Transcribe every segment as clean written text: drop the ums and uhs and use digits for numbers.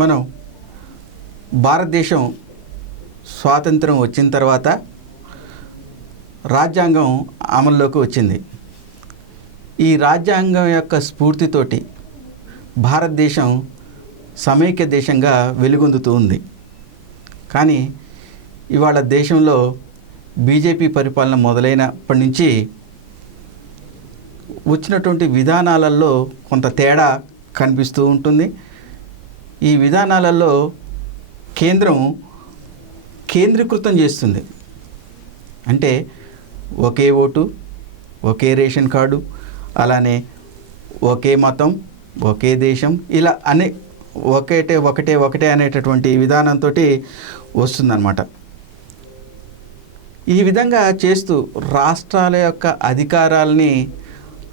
మనం భారతదేశం స్వాతంత్రం వచ్చిన తర్వాత రాజ్యాంగం అమల్లోకి వచ్చింది. ఈ రాజ్యాంగం యొక్క స్ఫూర్తితోటి భారతదేశం సమైక్య దేశంగా వెలుగొందుతూ ఉంది. కానీ ఇవాళ దేశంలో బీజేపీ పరిపాలన మొదలైనప్పటి నుంచి వచ్చినటువంటి విధానాలలో కొంత తేడా కనిపిస్తూ ఉంటుంది. ఈ విధానాలలో కేంద్రం కేంద్రీకృతం చేస్తుంది. అంటే ఒకే ఓటు, ఒకే రేషన్ కార్డు, అలానే ఒకే మతం, ఒకే దేశం, ఇలా ఒకటే అనేటటువంటి విధానంతో వస్తుందన్నమాట. ఈ విధంగా చేస్తూ రాష్ట్రాల యొక్క అధికారాలని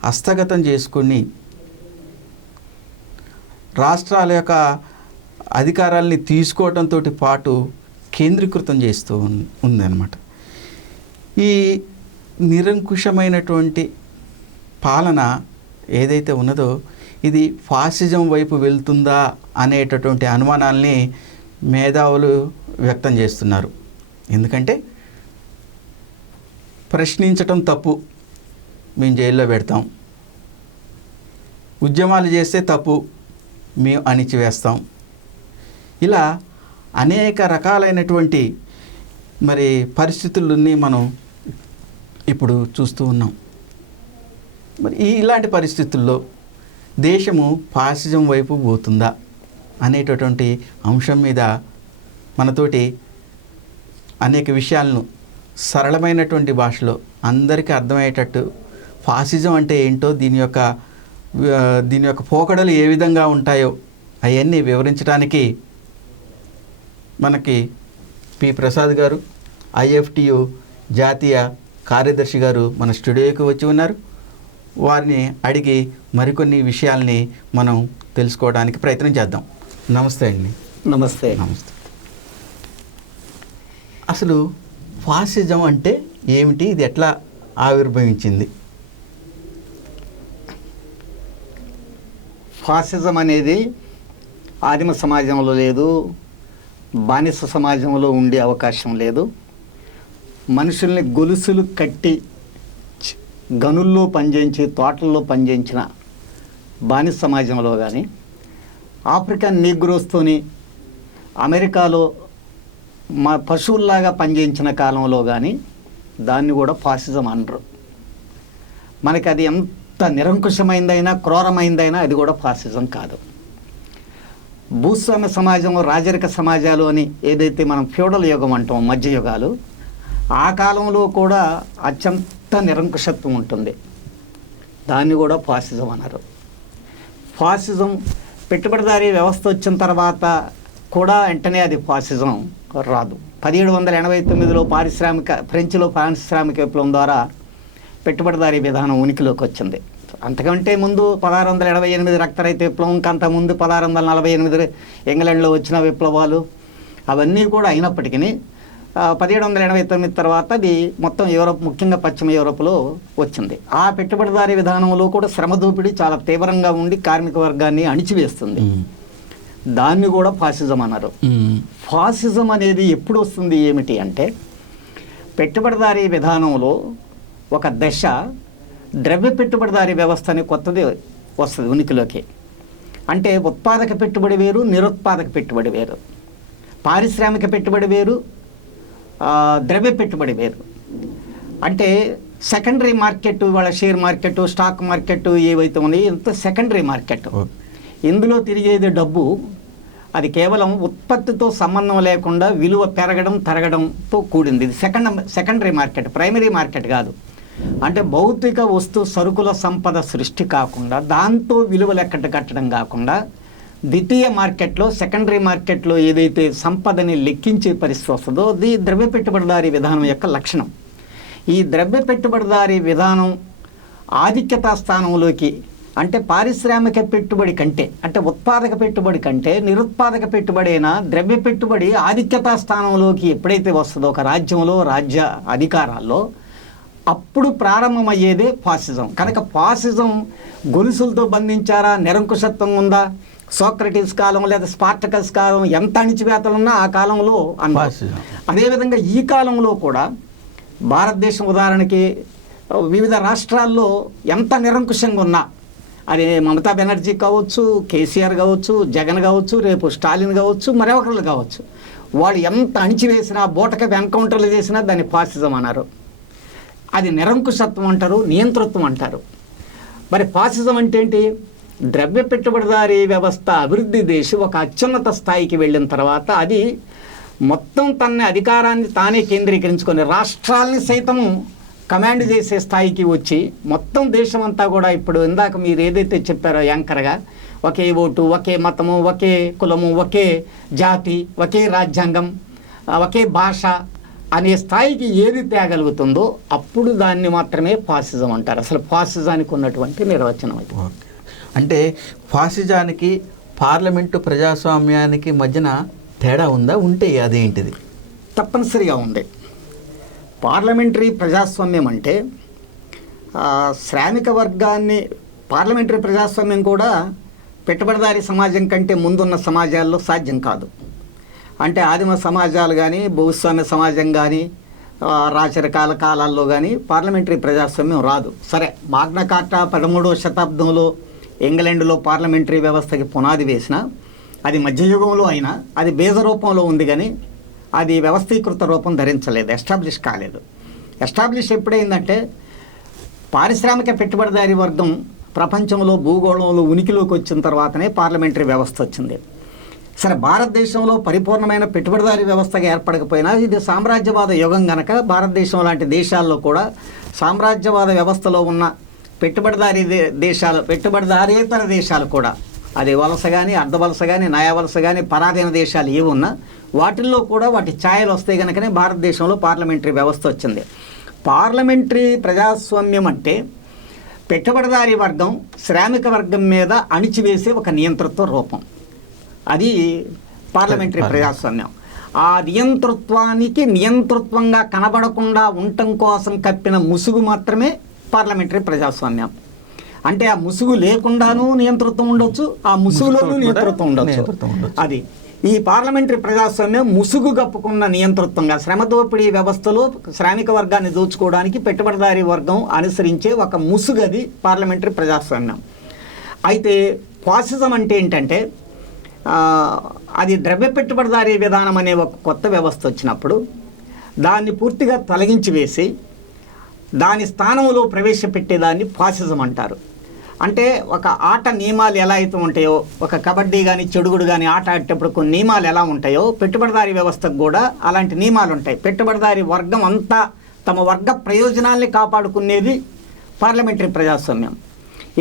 హస్తగతం చేసుకుని రాష్ట్రాల యొక్క అధికారాలని తీసుకోవడంతో పాటు కేంద్రీకృతం చేస్తూ ఉందన్నమాట. ఈ నిరంకుశమైనటువంటి పాలన ఏదైతే ఉన్నదో ఇది ఫాసిజం వైపు వెళ్తుందా అనేటటువంటి అనుమానాల్ని మేధావులు వ్యక్తం చేస్తున్నారు. ఎందుకంటే ప్రశ్నించటం తప్పు, మేము జైల్లో పెడతాం. ఉద్యమాలు చేస్తే తప్పు, మేము అణిచివేస్తాం. ఇలా అనేక రకాలైనటువంటి మరి పరిస్థితులని మనం ఇప్పుడు చూస్తూ ఉన్నాం. మరి ఇలాంటి పరిస్థితుల్లో దేశము ఫాసిజం వైపు పోతుందా అనేటటువంటి అంశం మీద మనతోటి అనేక విషయాలను సరళమైనటువంటి భాషలో అందరికీ అర్థమయ్యేటట్టు ఫాసిజం అంటే ఏంటో, దీని యొక్క పోకడలు ఏ విధంగా ఉంటాయో అవన్నీ వివరించడానికి మనకి పి ప్రసాద్ గారు, ఐఎఫ్టియు జాతీయ కార్యదర్శి గారు మన స్టూడియోకి వచ్చి ఉన్నారు. వారిని అడిగి మరికొన్ని విషయాల్ని మనం తెలుసుకోవడానికి ప్రయత్నం చేద్దాం. నమస్తే అండి. నమస్తే. అసలు ఫాసిజం అంటే ఏమిటి, ఇది ఎట్లా ఆవిర్భవించింది? ఫాసిజం అనేది ఆదిమ సమాజంలో లేదు, బానిస సమాజంలో ఉండే అవకాశం లేదు. మనుషుల్ని గొలుసులు కట్టి గనుల్లో పనిచేయించి తోటల్లో పనిచేయించిన బానిస సమాజంలో కానీ, ఆఫ్రికన్ నీగ్రోస్తోని అమెరికాలో పశువుల్లాగా పనిచేయించిన కాలంలో కానీ దాన్ని కూడా ఫాసిజం అనరు. మనకి అది ఎంత నిరంకుశమైందైనా క్రూరమైందైనా అది కూడా ఫాసిజం కాదు. భూస్వామ్య సమాజం, రాజరిక సమాజాలు అని ఏదైతే మనం ఫ్యూడల్ యుగం అంటాం, మధ్యయుగాలు, ఆ కాలంలో కూడా అత్యంత నిరంకుశత్వం ఉంటుంది. దాన్ని కూడా ఫాసిజం అన్నారు. ఫాసిజం పెట్టుబడిదారీ వ్యవస్థ వచ్చిన తర్వాత కూడా వెంటనే అది ఫాసిజం రాదు. 1789లో ఫ్రెంచ్లో పారిశ్రామిక విప్లవం ద్వారా పెట్టుబడిదారీ విధానం ఉనికిలోకి వచ్చింది. అంతకంటే ముందు 1688 రక్తరహిత విప్లవం, అంత ముందు 1648 ఇంగ్లాండ్లో వచ్చిన విప్లవాలు అవన్నీ కూడా అయినప్పటికీ 1789 తర్వాత అది మొత్తం యూరోప్, ముఖ్యంగా పశ్చిమ యూరోప్లో వచ్చింది. ఆ పెట్టుబడిదారీ విధానంలో కూడా శ్రమ దోపిడీ చాలా తీవ్రంగా ఉండి కార్మిక వర్గాన్ని అణిచివేస్తుంది. దాన్ని కూడా ఫాసిజం అన్నారు. ఫాసిజం అనేది ఎప్పుడు వస్తుంది ఏమిటి అంటే, పెట్టుబడిదారీ విధానంలో ఒక దశ ద్రవ్య పెట్టుబడిదారీ వ్యవస్థ అని కొత్తది వస్తుంది ఉనికిలోకి. అంటే ఉత్పాదక పెట్టుబడి వేరు, నిరుత్పాదక పెట్టుబడి వేరు, పారిశ్రామిక పెట్టుబడి వేరు, ద్రవ్య పెట్టుబడి వేరు. అంటే సెకండరీ మార్కెట్, వాళ్ళ షేర్ మార్కెట్, స్టాక్ మార్కెట్ ఏవైతే ఉన్నాయో ఇంత సెకండరీ మార్కెట్. ఇందులో తిరిగేది డబ్బు, అది కేవలం ఉత్పత్తితో సంబంధం లేకుండా విలువ పెరగడం తరగడంతో కూడింది. ఇది సెకండరీ మార్కెట్, ప్రైమరీ మార్కెట్ కాదు. అంటే భౌతిక వస్తు సరుకుల సంపద సృష్టి కాకుండా, దాంతో విలువ లెక్కట కట్టడం కాకుండా, ద్వితీయ మార్కెట్లో, సెకండరీ మార్కెట్లో ఏదైతే సంపదని లెక్కించే పరిస్థితి వస్తుందో అది ద్రవ్య పెట్టుబడిదారీ విధానం యొక్క లక్షణం. ఈ ద్రవ్య పెట్టుబడిదారీ విధానం ఆధిక్యతా స్థానంలోకి, అంటే పారిశ్రామిక పెట్టుబడి కంటే, అంటే ఉత్పాదక పెట్టుబడి కంటే నిరుత్పాదక పెట్టుబడి అయినా ద్రవ్య పెట్టుబడి ఆధిక్యతా స్థానంలోకి ఎప్పుడైతే వస్తుందో ఒక రాజ్యంలో, రాజ్య అధికారాల్లో, అప్పుడు ప్రారంభమయ్యేదే ఫాసిజం. కనుక ఫాసిజం గొలుసులతో బంధించారా, నిరంకుశత్వం ఉందా, సోక్రటీస్ కాలం లేదా స్పార్టకస్ కాలం ఎంత అణిచివేతలు ఉన్నా ఆ కాలంలో అన్నారు. ఫాసిజం. అదేవిధంగా ఈ కాలంలో కూడా భారతదేశం ఉదాహరణకి వివిధ రాష్ట్రాల్లో ఎంత నిరంకుశంగా ఉన్నా, అది మమతా బెనర్జీ కావచ్చు, కేసీఆర్ కావచ్చు, జగన్ కావచ్చు, రేపు స్టాలిన్ కావచ్చు, మరొకరు కావచ్చు, వాళ్ళు ఎంత అణిచివేసినా బూటకపు ఎన్కౌంటర్లు చేసినా దాన్ని ఫాసిజం అన్నారు. అది నిరంకుశత్వం అంటారు, నియంతృత్వం అంటారు. మరి ఫాసిజం అంటే ఏంటి? ద్రవ్య పెట్టుబడిదారీ వ్యవస్థ అభివృద్ధి దేశం ఒక అత్యున్నత స్థాయికి వెళ్ళిన తర్వాత అది మొత్తం తన అధికారాన్ని తానే కేంద్రీకరించుకొని రాష్ట్రాలని సైతము కమాండ్ చేసే స్థాయికి వచ్చి మొత్తం దేశం అంతా కూడా ఇప్పుడు ఇందాక మీరు ఏదైతే చెప్పారో యాంకర్గా, ఒకే ఓటు, ఒకే మతము, ఒకే కులము, ఒకే జాతి, ఒకే రాజ్యాంగం, ఒకే భాష అనే స్థాయికి ఏది తేగలుగుతుందో అప్పుడు దాన్ని మాత్రమే ఫాసిజం అంటారు. అసలు ఫాసిజానికి ఉన్నటువంటి నిర్వచనం అది. ఓకే. అంటే ఫాసిజానికి పార్లమెంటు ప్రజాస్వామ్యానికి మధ్యన తేడా ఉందా? ఉంటే అదేంటిది? తప్పనిసరిగా ఉంది. పార్లమెంటరీ ప్రజాస్వామ్యం అంటే శ్రామిక వర్గాన్ని, పార్లమెంటరీ ప్రజాస్వామ్యం కూడా పెట్టుబడిదారీ సమాజం కంటే ముందున్న సమాజాల్లో సాధ్యం కాదు. అంటే ఆదిమ సమాజాలు కానీ, భూస్వామ్య సమాజం కానీ, రాచరికాల కాలాల్లో కానీ పార్లమెంటరీ ప్రజాస్వామ్యం రాదు. సరే, మాగ్నా కార్టా 13వ శతాబ్దంలో ఇంగ్లాండ్లో పార్లమెంటరీ వ్యవస్థకి పునాది వేసిన, అది మధ్యయుగంలో అయినా అది బీజ రూపంలో ఉంది, కానీ అది వ్యవస్థీకృత రూపం ధరించలేదు, ఎస్టాబ్లిష్ కాలేదు. ఎస్టాబ్లిష్ ఎప్పుడైందంటే పారిశ్రామిక పెట్టుబడిదారీ వర్గం ప్రపంచంలో భూగోళంలో ఉనికిలోకి వచ్చిన తర్వాతనే పార్లమెంటరీ వ్యవస్థ వచ్చింది. సరే, భారతదేశంలో పరిపూర్ణమైన పెట్టుబడిదారీ వ్యవస్థగా ఏర్పడకపోయినా ఇది సామ్రాజ్యవాద యుగం గనక భారతదేశం లాంటి దేశాల్లో కూడా సామ్రాజ్యవాద వ్యవస్థలో ఉన్న పెట్టుబడిదారేతర దేశాలు కూడా, అది వలస కానీ, అర్ధవలస కానీ, న్యాయవలస కానీ, పరాధీన దేశాలు ఏవి ఉన్నా వాటిల్లో కూడా వాటి ఛాయలు వస్తాయి కనుకనే భారతదేశంలో పార్లమెంటరీ వ్యవస్థ వచ్చింది. పార్లమెంటరీ ప్రజాస్వామ్యం అంటే పెట్టుబడిదారీ వర్గం శ్రామిక వర్గం మీద అణిచివేసే ఒక నియంతృత్వ రూపం. అది పార్లమెంటరీ ప్రజాస్వామ్యం. ఆ నియంతృత్వంగా కనబడకుండా ఉండటం కోసం కప్పిన ముసుగు మాత్రమే పార్లమెంటరీ ప్రజాస్వామ్యం. అంటే ఆ ముసుగు లేకుండానూ నియంతృత్వం ఉండొచ్చు, ఆ ముసుగులోనూ నియంతృత్వం ఉండొచ్చు. అది ఈ పార్లమెంటరీ ప్రజాస్వామ్యం ముసుగు కప్పుకున్న నియంతృత్వంగా, శ్రమ దోపిడీ వ్యవస్థలో శ్రామిక వర్గాన్ని దోచుకోవడానికి పెట్టుబడిదారీ వర్గం అనుసరించే ఒక ముసుగది పార్లమెంటరీ ప్రజాస్వామ్యం. అయితే ఫాసిజం అంటే ఏంటంటే అది ద్రవ్య పెట్టుబడిదారీ విధానం అనే ఒక కొత్త వ్యవస్థ వచ్చినప్పుడు దాన్ని పూర్తిగా తొలగించి వేసి దాని స్థానంలో ప్రవేశపెట్టేదాన్ని ఫాసిజం అంటారు. అంటే ఒక ఆట నియమాలు ఎలా అయితే ఉంటాయో, ఒక కబడ్డీ కానీ చెడుగుడు కానీ ఆట ఆడేటప్పుడు కొన్ని నియమాలు ఎలా ఉంటాయో పెట్టుబడిదారీ వ్యవస్థకు కూడా అలాంటి నియమాలు ఉంటాయి. పెట్టుబడిదారీ వర్గం అంతా తమ వర్గ ప్రయోజనాల్ని కాపాడుకునేది పార్లమెంటరీ ప్రజాస్వామ్యం.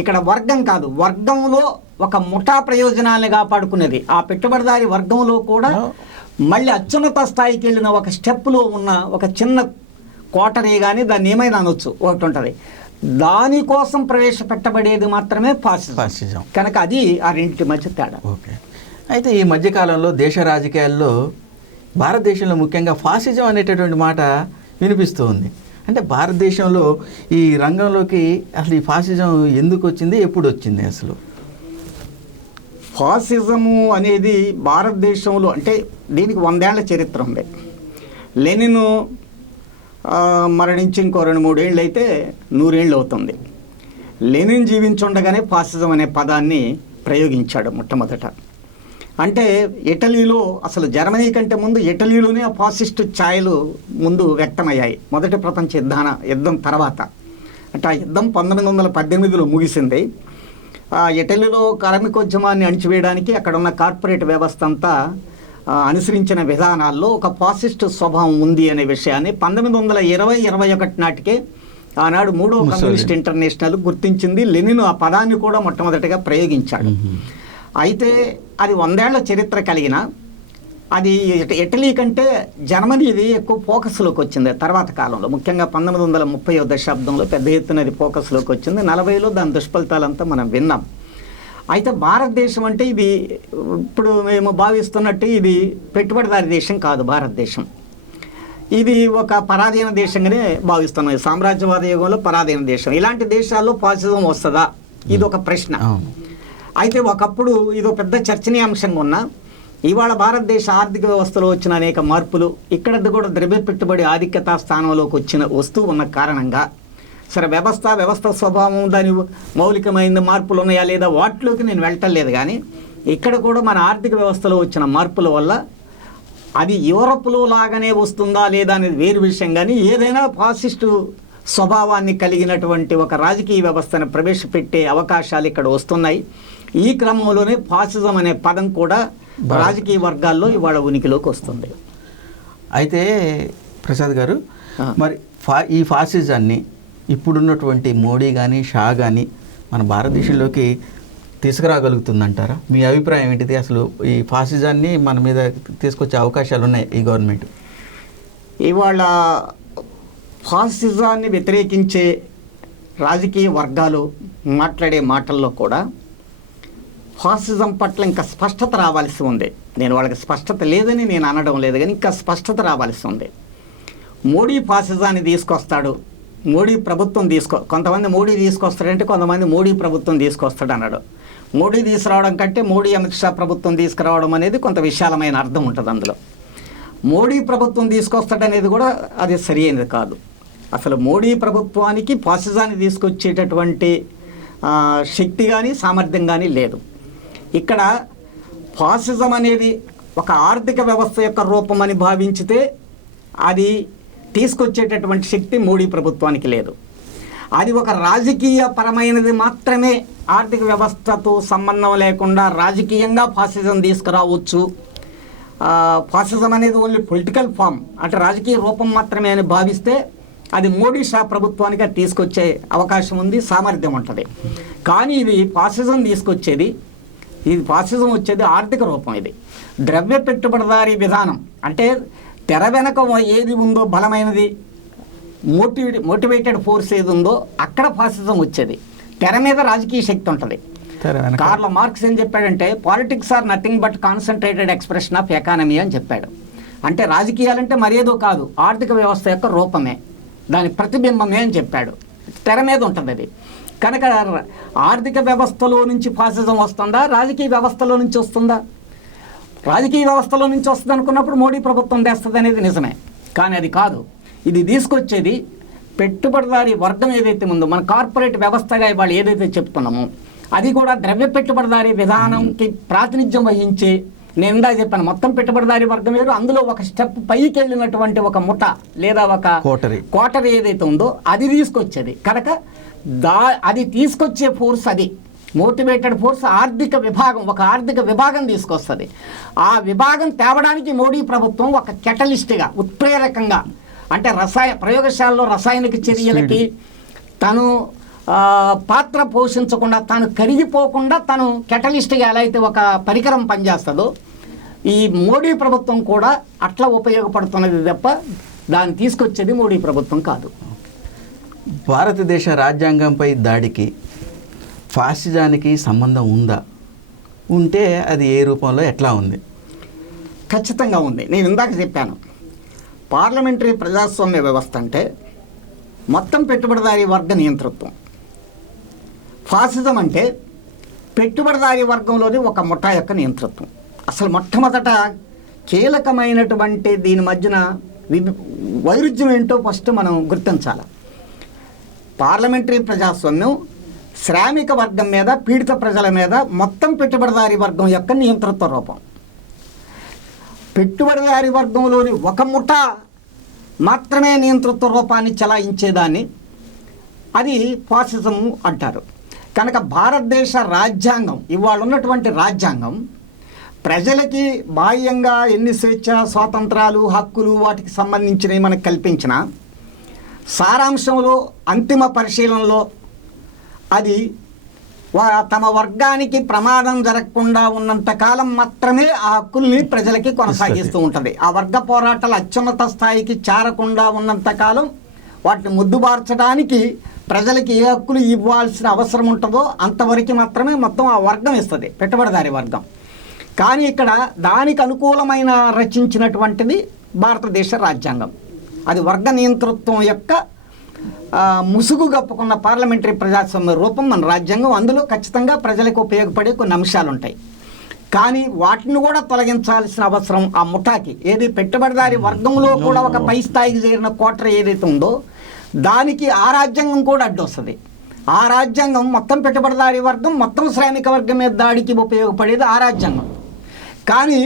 ఇక్కడ వర్గం కాదు, వర్గంలో ఒక ముఠా ప్రయోజనాల్ని కాపాడుకునేది. ఆ పెట్టుబడిదారీ వర్గంలో కూడా మళ్ళీ అత్యున్నత స్థాయికి వెళ్ళిన ఒక స్టెప్లో ఉన్న ఒక చిన్న కోటరీ కానీ దాన్ని ఏమైనా అనొచ్చు ఒకటి ఉంటుంది, దానికోసం ప్రవేశపెట్టబడేది మాత్రమే ఫాసిజం. కనుక అది ఆ రెండింటి మధ్య తేడా. ఓకే. అయితే ఈ మధ్యకాలంలో దేశ రాజకీయాల్లో భారతదేశంలో ముఖ్యంగా ఫాసిజం అనేటటువంటి మాట వినిపిస్తూ ఉంది. అంటే భారతదేశంలో ఈ రంగంలోకి అసలు ఈ ఫాసిజం ఎందుకు వచ్చింది, ఎప్పుడు వచ్చింది? అసలు ఫాసిజము అనేది భారతదేశంలో అంటే దీనికి 100 ఏళ్ల చరిత్ర ఉంది. లెనిన్ మరణించి ఇంకో 2-3 ఏళ్ళు అయితే 100 ఏళ్ళు అవుతుంది. లెనిన్ జీవించుండగానే ఫాసిజం అనే పదాన్ని ప్రయోగించాడు మొట్టమొదట. అంటే ఇటలీలో, అసలు జర్మనీ కంటే ముందు ఇటలీలోనే ఆ ఫాసిస్టు ఛాయలు ముందు వ్యక్తమయ్యాయి మొదటి ప్రపంచ యుద్ధం తర్వాత. అంటే ఆ యుద్ధం 1918లో ముగిసింది. ఇటలీలో కార్మికోద్యమాన్ని అణిచివేయడానికి అక్కడ ఉన్న కార్పొరేట్ వ్యవస్థ అంతా అనుసరించిన విధానాల్లో ఒక ఫాసిస్ట్ స్వభావం ఉంది అనే విషయాన్ని 1920-21 నాటికే ఆనాడు 3వ కమ్యూనిస్ట్ ఇంటర్నేషనల్ గుర్తించింది. లెనిన్ ఆ పదాన్ని కూడా మొట్టమొదటిగా ప్రయోగించాడు. అయితే అది 100 ఏళ్ల చరిత్ర కలిగిన అది ఇటలీ కంటే జర్మనీది ఎక్కువ ఫోకస్లోకి వచ్చింది తర్వాత కాలంలో. ముఖ్యంగా 1930వ దశాబ్దంలో పెద్ద ఎత్తున అది ఫోకస్లోకి వచ్చింది. 40లో దాని దుష్ఫలితాలంతా మనం విన్నాం. అయితే భారతదేశం అంటే ఇది ఇప్పుడు మేము భావిస్తున్నట్టు ఇది పెట్టుబడిదారీ దేశం కాదు. భారతదేశం ఇది ఒక పరాధీన దేశంగానే భావిస్తున్నాం. సామ్రాజ్యవాద యుగంలో పరాధీన దేశం. ఇలాంటి దేశాల్లో ఫాసిజం వస్తుందా, ఇది ఒక ప్రశ్న. అయితే ఒకప్పుడు ఇదో పెద్ద చర్చనీయాంశంగా ఉన్న ఇవాళ భారతదేశ ఆర్థిక వ్యవస్థలో వచ్చిన అనేక మార్పులు, ఇక్కడ కూడా ద్రవ్య పెట్టుబడి ఆధిక్యత స్థానంలోకి వస్తూ ఉన్న కారణంగా సరే వ్యవస్థ స్వభావం దాని మౌలికమైన మార్పులు ఉన్నాయా లేదా వాటిలోకి నేను వెళ్ళటలేదు. కానీ ఇక్కడ కూడా మన ఆర్థిక వ్యవస్థలో వచ్చిన మార్పుల వల్ల అది యూరప్లో లాగానే వస్తుందా లేదా అనేది వేరు విషయం. కానీ ఏదైనా ఫాసిస్టు స్వభావాన్ని కలిగినటువంటి ఒక రాజకీయ వ్యవస్థను ప్రవేశపెట్టే అవకాశాలు ఇక్కడ వస్తున్నాయి. ఈ క్రమంలోనే ఫాసిజం అనే పదం కూడా రాజకీయ వర్గాల్లో ఇవాళ ఉనికిలోకి వస్తుంది. అయితే ప్రసాద్ గారు, మరి ఈ ఫాసిజాన్ని ఇప్పుడున్నటువంటి మోడీ కానీ షా కానీ మన భారతదేశంలోకి తీసుకురాగలుగుతుందంటారా? మీ అభిప్రాయం ఏంటిది? అసలు ఈ ఫాసిజాన్ని మన మీద తీసుకొచ్చే అవకాశాలు ఉన్నాయి ఈ గవర్నమెంట్? ఇవాళ ఫాసిజాన్ని వ్యతిరేకించే రాజకీయ వర్గాలు మాట్లాడే మాటల్లో కూడా ఫాసిజం పట్ల ఇంకా స్పష్టత రావాల్సి ఉంది. నేను వాళ్ళకి స్పష్టత లేదని నేను అనడం లేదు, కానీ ఇంకా స్పష్టత రావాల్సి ఉంది. మోడీ ఫాసిజాన్ని తీసుకొస్తాడు, మోడీ ప్రభుత్వం కొంతమంది మోడీ తీసుకొస్తాడంటే కొంతమంది మోడీ ప్రభుత్వం తీసుకొస్తాడు అన్నాడు. మోడీ తీసుకురావడం కంటే మోడీ అమిత్ షా ప్రభుత్వం తీసుకురావడం అనేది కొంత విశాలమైన అర్థం ఉంటుంది అందులో. మోడీ ప్రభుత్వం తీసుకొస్తాడనేది కూడా అది సరి అయినది కాదు. అసలు మోడీ ప్రభుత్వానికి ఫాసిజాన్ని తీసుకొచ్చేటటువంటి శక్తి కానీ సామర్థ్యం కానీ లేదు. ఇక్కడ ఫాసిజం అనేది ఒక ఆర్థిక వ్యవస్థ యొక్క రూపం అని భావించితే అది తీసుకొచ్చేటటువంటి శక్తి మోడీ ప్రభుత్వానికి లేదు. అది ఒక రాజకీయ పరమైనది మాత్రమే, ఆర్థిక వ్యవస్థతో సంబంధం లేకుండా రాజకీయంగా ఫాసిజం తీసుకురావచ్చు. ఫాసిజం అనేది ఓన్లీ పొలిటికల్ ఫామ్, అంటే రాజకీయ రూపం మాత్రమే అని భావిస్తే అది మోడీ షా ప్రభుత్వానికి అది తీసుకొచ్చే అవకాశం ఉంది, సామర్థ్యం ఉంటుంది. కానీ ఇది ఫాసిజం వచ్చేది ఆర్థిక రూపం. ఇది ద్రవ్య పెట్టుబడిదారీ విధానం, అంటే తెర వెనక ఏది ఉందో బలమైనది మోటివేటెడ్ ఫోర్స్ ఏది ఉందో అక్కడ ఫాసిజం వచ్చేది. తెర మీద రాజకీయ శక్తి ఉంటుంది. కార్ల్ మార్క్స్ ఏం చెప్పాడంటే politics are nothing but concentrated expression of economy అని చెప్పాడు. అంటే రాజకీయాలంటే మరేదో కాదు, ఆర్థిక వ్యవస్థ యొక్క రూపమే, దాని ప్రతిబింబమే అని చెప్పాడు. తెర మీద ఉంటుంది అది. కనుక ఆర్థిక వ్యవస్థలో నుంచి ఫాసిజం వస్తుందా, రాజకీయ వ్యవస్థలో నుంచి వస్తుందా? రాజకీయ వ్యవస్థలో నుంచి వస్తుంది అనుకున్నప్పుడు మోడీ ప్రభుత్వం తెస్తుంది అనేది నిజమే, కానీ అది కాదు. ఇది తీసుకొచ్చేది పెట్టుబడిదారీ వర్గం ఏదైతే ఉందో, మన కార్పొరేట్ వ్యవస్థగా ఇవాళ ఏదైతే చెప్తున్నామో అది కూడా ద్రవ్య పెట్టుబడిదారీ విధానంకి ప్రాతినిధ్యం వహించి, నేను ఇందా చెప్పాను మొత్తం పెట్టుబడిదారీ వర్గం వేరు, అందులో ఒక స్టెప్ పైకి వెళ్ళినటువంటి ఒక ముఠ లేదా ఒక కోటరీ ఏదైతే ఉందో అది తీసుకొచ్చేది. కనుక అది తీసుకొచ్చే ఫోర్స్, అది మోటివేటెడ్ ఫోర్స్ ఆర్థిక విభాగం, ఒక ఆర్థిక విభాగం తీసుకొస్తుంది. ఆ విభాగం తేవడానికి మోడీ ప్రభుత్వం ఒక కెటలిస్ట్గా, ఉత్ప్రేరకంగా, అంటే ప్రయోగశాలలో రసాయనిక చర్యలకి తను పాత్ర పోషించకుండా, తను కరిగిపోకుండా తను కెటలిస్ట్గా ఎలా అయితే ఒక పరికరం పనిచేస్తుందో ఈ మోడీ ప్రభుత్వం కూడా అట్లా ఉపయోగపడుతున్నది తప్ప దాన్ని తీసుకొచ్చేది మోడీ ప్రభుత్వం కాదు. భారతదేశ రాజ్యాంగంపై దాడికి ఫాసిజానికి సంబంధం ఉందా? ఉంటే అది ఏ రూపంలో ఎట్లా ఉంది? ఖచ్చితంగా ఉంది. నేను ఇందాక చెప్పాను, పార్లమెంటరీ ప్రజాస్వామ్య వ్యవస్థ అంటే మొత్తం పెట్టుబడిదారీ వర్గ నియంతృత్వం. ఫాసిజం అంటే పెట్టుబడిదారీ వర్గంలోని ఒక ముఠా యొక్క నియంతృత్వం. అసలు మొట్టమొదట కీలకమైనటువంటి దీని మధ్యన వైరుధ్యం ఏంటో ఫస్ట్ మనం గుర్తించాలి. పార్లమెంటరీ ప్రజాస్వామ్యం శ్రామిక వర్గం మీద, పీడిత ప్రజల మీద మొత్తం పెట్టుబడిదారీ వర్గం యొక్క నియంతృత్వ రూపం. పెట్టుబడిదారీ వర్గంలోని ఒక ముఠా మాత్రమే నియంతృత్వ రూపాన్ని చలాయించేదాన్ని అది ఫాసిజం అంటారు. కనుక భారతదేశ రాజ్యాంగం, ఇవాళ ఉన్నటువంటి రాజ్యాంగం ప్రజలకి బాహ్యంగా ఎన్ని స్వేచ్ఛ, స్వాతంత్రాలు, హక్కులు వాటికి సంబంధించినవి మనకు కల్పించిన సారాంశంలో అంతిమ పరిశీలనలో అది తమ వర్గానికి ప్రమాదం జరగకుండా ఉన్నంతకాలం మాత్రమే ఆ హక్కుల్ని ప్రజలకి కొనసాగిస్తూ ఉంటుంది. ఆ వర్గ పోరాటాలు అత్యున్నత స్థాయికి చేరకుండా ఉన్నంతకాలం వాటిని ముద్దుబార్చడానికి ప్రజలకి ఏ హక్కులు ఇవ్వాల్సిన అవసరం ఉంటుందో అంతవరకు మాత్రమే మొత్తం ఆ వర్గం ఇస్తుంది, పెట్టుబడిదారీ వర్గం. కానీ ఇక్కడ దానికి అనుకూలమైన రచించినటువంటిది భారతదేశ రాజ్యాంగం. అది వర్గ నియంతృత్వం యొక్క ముసుగు కప్పుకున్న పార్లమెంటరీ ప్రజాస్వామ్య రూపం మన రాజ్యాంగం. అందులో ఖచ్చితంగా ప్రజలకు ఉపయోగపడే కొన్ని అంశాలు ఉంటాయి. కానీ వాటిని కూడా తొలగించాల్సిన అవసరం ఆ ముఠాకి, ఏది పెట్టుబడిదారి వర్గంలో కూడా ఒక పై స్థాయికి చేరిన కోటర ఏదైతే ఉందో దానికి ఆ రాజ్యాంగం కూడా అడ్డొస్తుంది. ఆ రాజ్యాంగం మొత్తం పెట్టుబడిదారి వర్గం, మొత్తం శ్రామిక వర్గం మీద దాడికి ఉపయోగపడేది ఆ రాజ్యాంగం. కానీ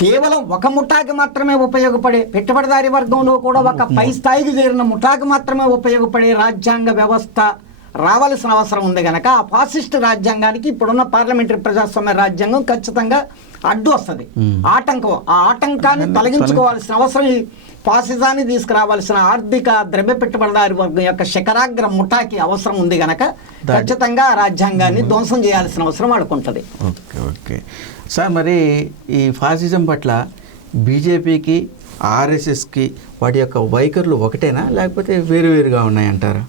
కేవలం ఒక ముఠాకి మాత్రమే ఉపయోగపడే, పెట్టుబడిదారి వర్గంలో కూడా ఒక పై స్థాయికి చేరిన ముఠాకి మాత్రమే ఉపయోగపడే రాజ్యాంగ వ్యవస్థ రావాల్సిన అవసరం ఉంది కనుక ఆ ఫాసిస్ట్ రాజ్యాంగానికి ఇప్పుడున్న పార్లమెంటరీ ప్రజాస్వామ్య రాజ్యాంగం ఖచ్చితంగా అడ్డు వస్తుంది. ఆటంకం, ఆ ఆటంకాన్ని తొలగించుకోవాల్సిన అవసరం, ఈ ఫాసిజాన్ని తీసుకురావాల్సిన ఆర్థిక ద్రవ్య పెట్టుబడిదారి వర్గం యొక్క శిఖరాగ్ర ముఠాకి అవసరం ఉంది కనుక ఖచ్చితంగా ఆ రాజ్యాంగాన్ని ధ్వంసం చేయాల్సిన అవసరం వాడుకుంటుంది. ఓకే ఓకే సార్, మరి ఈ ఫాసిజం పట్ల బీజేపీకి ఆర్ఎస్ఎస్కి వాటి యొక్క వైఖరులు ఒకటేనా లేకపోతే వేరువేరుగా ఉన్నాయంటారా?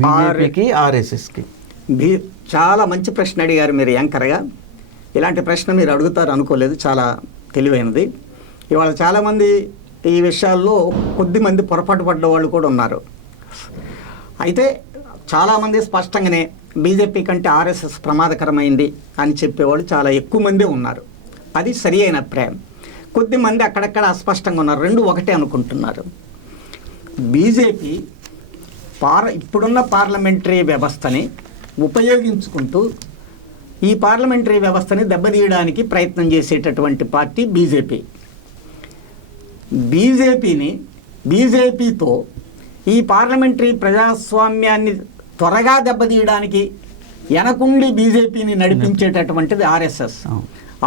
బీజేపీకి ఆర్ఎస్ఎస్కి చాలా మంచి ప్రశ్న అడిగారు మీరు యాంకర్గా. ఇలాంటి ప్రశ్న మీరు అడుగుతారు అనుకోలేదు, చాలా తెలివైనది. ఇవాళ చాలామంది ఈ విషయాల్లో కొద్దిమంది పొరపాటు పడ్డ వాళ్ళు కూడా ఉన్నారు. అయితే చాలామంది స్పష్టంగానే బీజేపీ కంటే ఆర్ఎస్ఎస్ ప్రమాదకరమైంది అని చెప్పేవాళ్ళు చాలా ఎక్కువ మందే ఉన్నారు. అది సరి అయిన అభిప్రాయం. కొద్దిమంది అక్కడక్కడ అస్పష్టంగా ఉన్నారు, రెండు ఒకటే అనుకుంటున్నారు. బీజేపీ ఇప్పుడున్న పార్లమెంటరీ వ్యవస్థని ఉపయోగించుకుంటూ ఈ పార్లమెంటరీ వ్యవస్థని దెబ్బతీయడానికి ప్రయత్నం చేసేటటువంటి పార్టీ బీజేపీ. బీజేపీతో ఈ పార్లమెంటరీ ప్రజాస్వామ్యాన్ని త్వరగా దెబ్బతీయడానికి వెనకుండి బీజేపీని నడిపించేటటువంటిది ఆర్ఎస్ఎస్.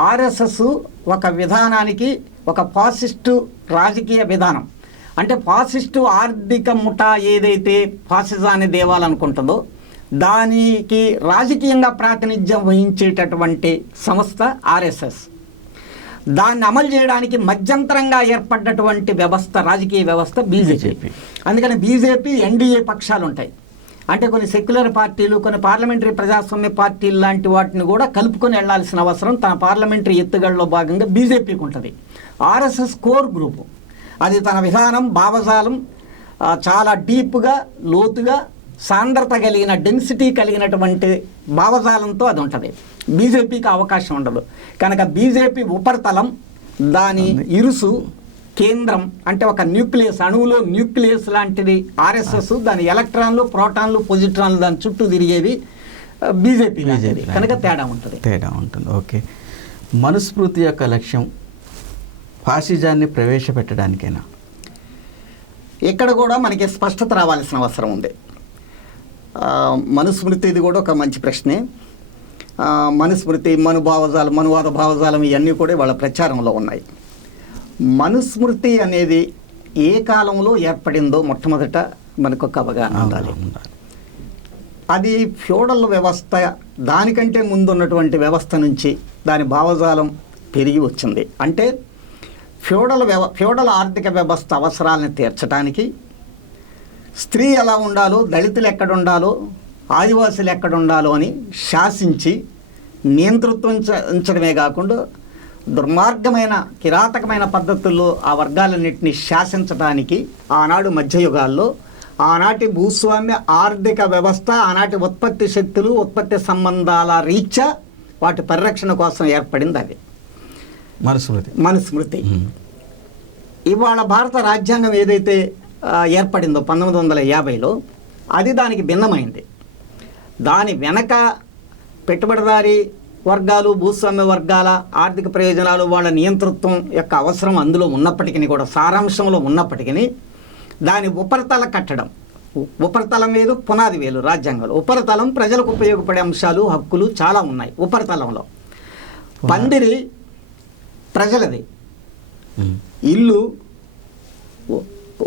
ఆర్ఎస్ఎస్ ఒక విధానానికి, ఒక ఫాసిస్టు రాజకీయ విధానం, అంటే ఫాసిస్టు ఆర్థిక ముఠా ఏదైతే ఫాసిజాన్ని దేవాలనుకుంటుందో దానికి రాజకీయంగా ప్రాతినిధ్యం వహించేటటువంటి సంస్థ ఆర్ఎస్ఎస్. దాన్ని అమలు చేయడానికి మధ్యంతరంగా ఏర్పడ్డటువంటి వ్యవస్థ, రాజకీయ వ్యవస్థ బీజేపీ. అందుకని బీజేపీ ఎన్డీఏ పక్షాలు ఉంటాయి, అంటే కొన్ని సెక్యులర్ పార్టీలు, కొన్ని పార్లమెంటరీ ప్రజాస్వామ్య పార్టీలు లాంటి వాటిని కూడా కలుపుకొని వెళ్లాల్సిన అవసరం తన పార్లమెంటరీ ఎత్తుగడలో భాగంగా బీజేపీకి ఉంటుంది. ఆర్ఎస్ఎస్ కోర్ గ్రూపు, అది తన విధానం, భావజాలం చాలా డీప్గా, లోతుగా, సాంద్రత కలిగిన, డెన్సిటీ కలిగినటువంటి భావజాలంతో అది ఉంటుంది. బీజేపీకి అవకాశం ఉండదు కనుక బీజేపీ ఉపరితలం, దాని ఇరుసు, కేంద్రం అంటే ఒక న్యూక్లియస్, అణువులో న్యూక్లియస్ లాంటిది ఆర్ఎస్ఎస్. దాని ఎలక్ట్రాన్లు, ప్రోటాన్లు, పొజిట్రాన్లు దాని చుట్టూ తిరిగేవి బీజేపీ కనుక తేడా ఉంటుంది. ఓకే, మనుస్మృతి యొక్క లక్ష్యం ఫాసిజాన్ని ప్రవేశపెట్టడానికేనా? ఇక్కడ కూడా మనకి స్పష్టత రావాల్సిన అవసరం ఉంది. మనుస్మృతి ఇది కూడా ఒక మంచి ప్రశ్నే. మనుస్మృతి, మనువాద భావజాలం ఇవన్నీ కూడా వాళ్ళ ప్రచారంలో ఉన్నాయి. మనుస్మృతి అనేది ఏ కాలంలో ఏర్పడిందో మొట్టమొదట మనకు ఒక అవగాహన ఉండాలి. అది ఫ్యూడల్ వ్యవస్థ, దానికంటే ముందు ఉన్నటువంటి వ్యవస్థ నుంచి దాని భావజాలం పెరిగి వచ్చింది. అంటే ఫ్యూడల్ ఆర్థిక వ్యవస్థ అవసరాలను తీర్చడానికి స్త్రీ ఎలా ఉండాలో, దళితులు ఎక్కడ ఉండాలో, ఆదివాసులు ఎక్కడ ఉండాలో అని శాసించి నియంతృత్వించడమే కాకుండా దుర్మార్గమైన, కిరాతకమైన పద్ధతుల్లో ఆ వర్గాలన్నింటినీ శాసించడానికి ఆనాడు మధ్యయుగాల్లో ఆనాటి భూస్వామ్య ఆర్థిక వ్యవస్థ, ఆనాటి ఉత్పత్తి శక్తులు, ఉత్పత్తి సంబంధాల రీత్యా వాటి పరిరక్షణ కోసం ఏర్పడింది అది మనుస్మృతి. ఇవాళ భారత రాజ్యాంగం ఏదైతే ఏర్పడిందో 1950లో, అది దానికి భిన్నమైంది. దాని వెనక పెట్టుబడిదారీ వర్గాలు, భూస్వామ్య వర్గాల ఆర్థిక ప్రయోజనాలు, వాళ్ళ నియంతృత్వం యొక్క అవసరం అందులో ఉన్నప్పటికీ కూడా, సారాంశంలో ఉన్నప్పటికీ, దాని ఉపరితల కట్టడం, ఉపరితలం వేరు, పునాది వేరు రాజ్యాంగంలో. ఉపరితలం ప్రజలకు ఉపయోగపడే అంశాలు, హక్కులు చాలా ఉన్నాయి ఉపరితలంలో. పందిరి ప్రజలది, ఇల్లు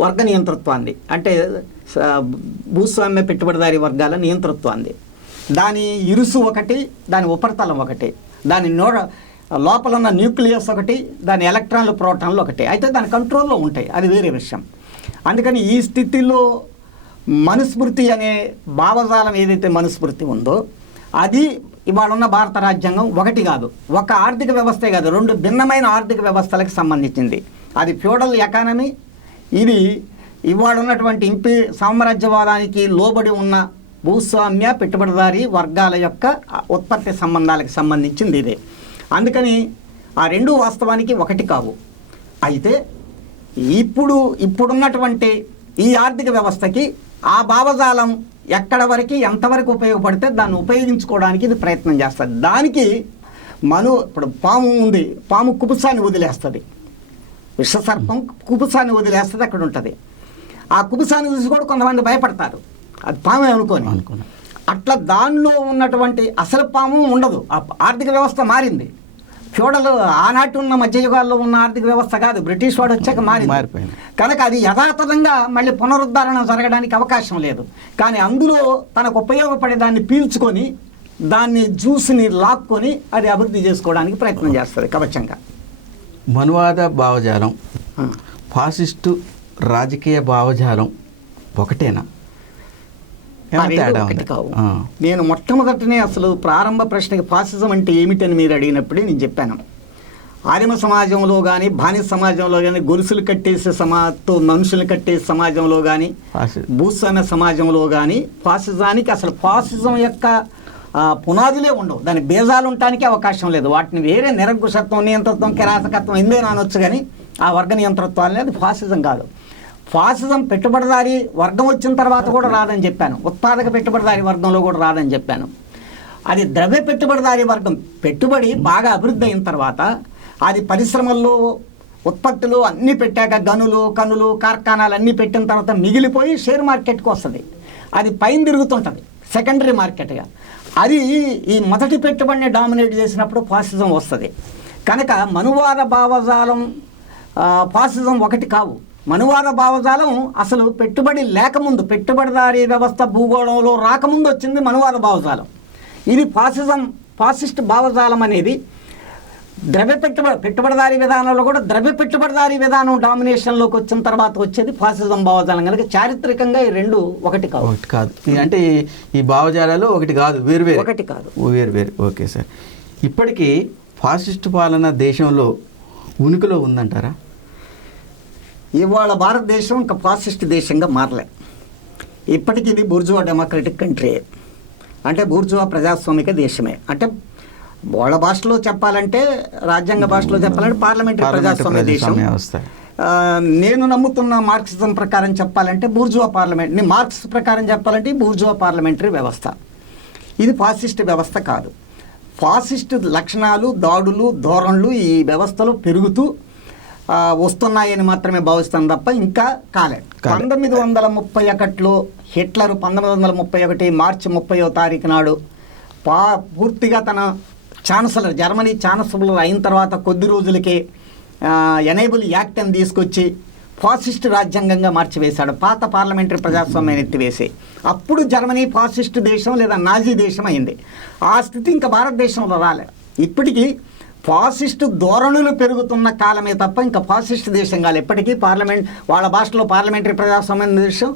వర్గ నియంతృత్వాన్ని, అంటే భూస్వామ్య పెట్టుబడిదారీ వర్గాల నియంతృత్వాన్ని. దాని ఇరుసు ఒకటి, దాని ఉపరితలం ఒకటి, దాని లోపల ఉన్న న్యూక్లియస్ ఒకటి, దాని ఎలక్ట్రాన్లు, ప్రోటాన్లు ఒకటి. అయితే దాని కంట్రోల్లో ఉంటాయి, అది వేరే విషయం. అందుకని ఈ స్థితిలో మనుస్మృతి అనే భావజాలం ఏదైతే మనుస్మృతి ఉందో అది ఇవాళ ఉన్న భారత రాజ్యాంగం ఒకటి కాదు, ఒక ఆర్థిక వ్యవస్థే కాదు, రెండు భిన్నమైన ఆర్థిక వ్యవస్థలకు సంబంధించింది. అది ఫ్యూడల్ ఎకానమీ, ఇది ఇవాళ ఉన్నటువంటి ఇంపీ సామ్రాజ్యవాదానికి లోబడి ఉన్న భూస్వామ్య పెట్టుబడిదారీ వర్గాల యొక్క ఉత్పత్తి సంబంధాలకు సంబంధించింది ఇదే. అందుకని ఆ రెండు వాస్తవానికి ఒకటి కావు. అయితే ఇప్పుడున్నటువంటి ఈ ఆర్థిక వ్యవస్థకి ఆ భావజాలం ఎక్కడ వరకు ఎంతవరకు ఉపయోగపడితే దాన్ని ఉపయోగించుకోవడానికి ఇది ప్రయత్నం చేస్తుంది. దానికి ఇప్పుడు పాము ఉంది, పాము కుబుసాన్ని వదిలేస్తుంది, విషసర్పం కుబుసాన్ని వదిలేస్తుంది, అక్కడ ఉంటుంది. ఆ కుబుసాన్ని చూసి కూడా కొంతమంది భయపడతారు, అది పాము అనుకోని. అట్లా దానిలో ఉన్నటువంటి అసలు పాము ఉండదు. ఆ ఆర్థిక వ్యవస్థ మారింది. ఫ్యూడల్ ఆనాటి ఉన్న మధ్యయుగాల్లో ఉన్న ఆర్థిక వ్యవస్థ కాదు, బ్రిటిష్ వాడు వచ్చాక మారిపోయింది. కనుక అది యథాతథంగా మళ్ళీ పునరుద్ధరణ జరగడానికి అవకాశం లేదు. కానీ అందులో తనకు ఉపయోగపడే దాన్ని పీల్చుకొని దాన్ని జ్యూస్ని లాక్కొని అది అభివృద్ధి చేసుకోవడానికి ప్రయత్నం చేస్తుంది కవచంగా. మనువాద భావజాలం, ఫాసిస్టు రాజకీయ భావజాలం ఒకటేనా? ఒకటి కావు. నేను మొట్టమొదటినే అసలు ప్రారంభ ప్రశ్నకి ఫాసిజం అంటే ఏమిటని మీరు అడిగినప్పుడే నేను చెప్పాను. ఆదిమ సమాజంలో కానీ బానిస సమాజంలో కానీ గొలుసులు కట్టేసే మనుషులు కట్టేసే సమాజంలో కానీ భూస్వామ్య సమాజంలో కానీ ఫాసిజానికి అసలు ఫాసిజం యొక్క పునాదులే ఉండవు. దాని బీజాలు ఉండటానికి అవకాశం లేదు. వాటిని వేరే నిరంకుశత్వం, నియంతృత్వం, కిరాతకత్వం ఎందే అనొచ్చు, కానీ ఆ వర్గ నియంతృత్వాలు అది ఫాసిజం కాదు. ఫాసిజం పెట్టుబడిదారీ వర్గం వచ్చిన తర్వాత కూడా రాదని చెప్పాను, ఉత్పాదక పెట్టుబడిదారీ వర్గంలో కూడా రాదని చెప్పాను. అది ద్రవ్య పెట్టుబడిదారీ వర్గం, పెట్టుబడి బాగా అభివృద్ధి అయిన తర్వాత అది పరిశ్రమల్లో ఉత్పత్తులు అన్నీ పెట్టాక గనులు కనులు కార్ఖానాలు అన్నీ పెట్టిన తర్వాత మిగిలిపోయి షేర్ మార్కెట్కి వస్తుంది. అది పైన తిరుగుతుంటుంది సెకండరీ మార్కెట్గా. అది ఈ మొదటి పెట్టుబడిని డామినేట్ చేసినప్పుడు ఫాసిజం వస్తుంది. కనుక మనువాద భావజాలం ఫాసిజం ఒకటి కావు. మనువాద భావజాలం అసలు పెట్టుబడి లేకముందు, పెట్టుబడిదారీ వ్యవస్థ భూగోళంలో రాకముందు వచ్చింది మనువాద భావజాలం. ఇది ఫాసిస్ట్ భావజాలం అనేది పెట్టుబడిదారీ విధానంలో కూడా ద్రవ్య పెట్టుబడిదారీ విధానం డామినేషన్లోకి వచ్చిన తర్వాత వచ్చేది ఫాసిజం భావజాలం. కనుక చారిత్రకంగా ఈ రెండు ఒకటి కాదు. అంటే ఈ భావజాలాలు ఒకటి కాదు, వేరు ఒకటి కాదు, వేరు. ఓకే సార్, ఇప్పటికీ ఫాసిస్ట్ పాలన దేశంలో ఉనికిలో ఉందంటారా? ఇవాళ భారతదేశం ఇంకా ఫాసిస్ట్ దేశంగా మారలే. ఇప్పటికీ ఇది బూర్జువా డెమోక్రటిక్ కంట్రీ, అంటే బూర్జువా ప్రజాస్వామిక దేశమే. అంటే వాళ్ళ భాషలో చెప్పాలంటే, రాజ్యాంగ భాషలో చెప్పాలంటే పార్లమెంటరీ ప్రజాస్వామ్య దేశం. నేను నమ్ముతున్న మార్క్సిజం ప్రకారం చెప్పాలంటే బూర్జువా పార్లమెంట్, మార్క్స్ ప్రకారం చెప్పాలంటే బూర్జువా పార్లమెంటరీ వ్యవస్థ. ఇది ఫాసిస్ట్ వ్యవస్థ కాదు. ఫాసిస్ట్ లక్షణాలు, దాడులు, ధోరణులు ఈ వ్యవస్థలో పెరుగుతూ వస్తున్నాయని మాత్రమే భావిస్తాను తప్ప ఇంకా కాలేదు. 1931లో హిట్లర్ 1931 మార్చి 30వ తారీఖు నాడు పూర్తిగా తన ఛాన్సలర్, జర్మనీ ఛాన్సలర్ అయిన తర్వాత కొద్ది రోజులకే ఎనేబుల్ యాక్ట్ అని తీసుకొచ్చి ఫాసిస్ట్ రాజ్యాంగంగా మార్చివేశాడు. పాత పార్లమెంటరీ ప్రజాస్వామ్యాన్ని ఎత్తివేసి అప్పుడు జర్మనీ ఫాసిస్ట్ దేశం లేదా నాజీ దేశం అయింది. ఆ స్థితి ఇంకా భారతదేశంలో రాలేదు. ఇప్పటికీ ఫాసిస్ట్ ధోరణులు పెరుగుతున్న కాలమే తప్ప ఇంకా ఫాసిస్ట్ దేశం కాదు. ఎప్పటికీ పార్లమెంట్, వాళ్ళ భాషలో పార్లమెంటరీ ప్రజాస్వామ్య దేశం,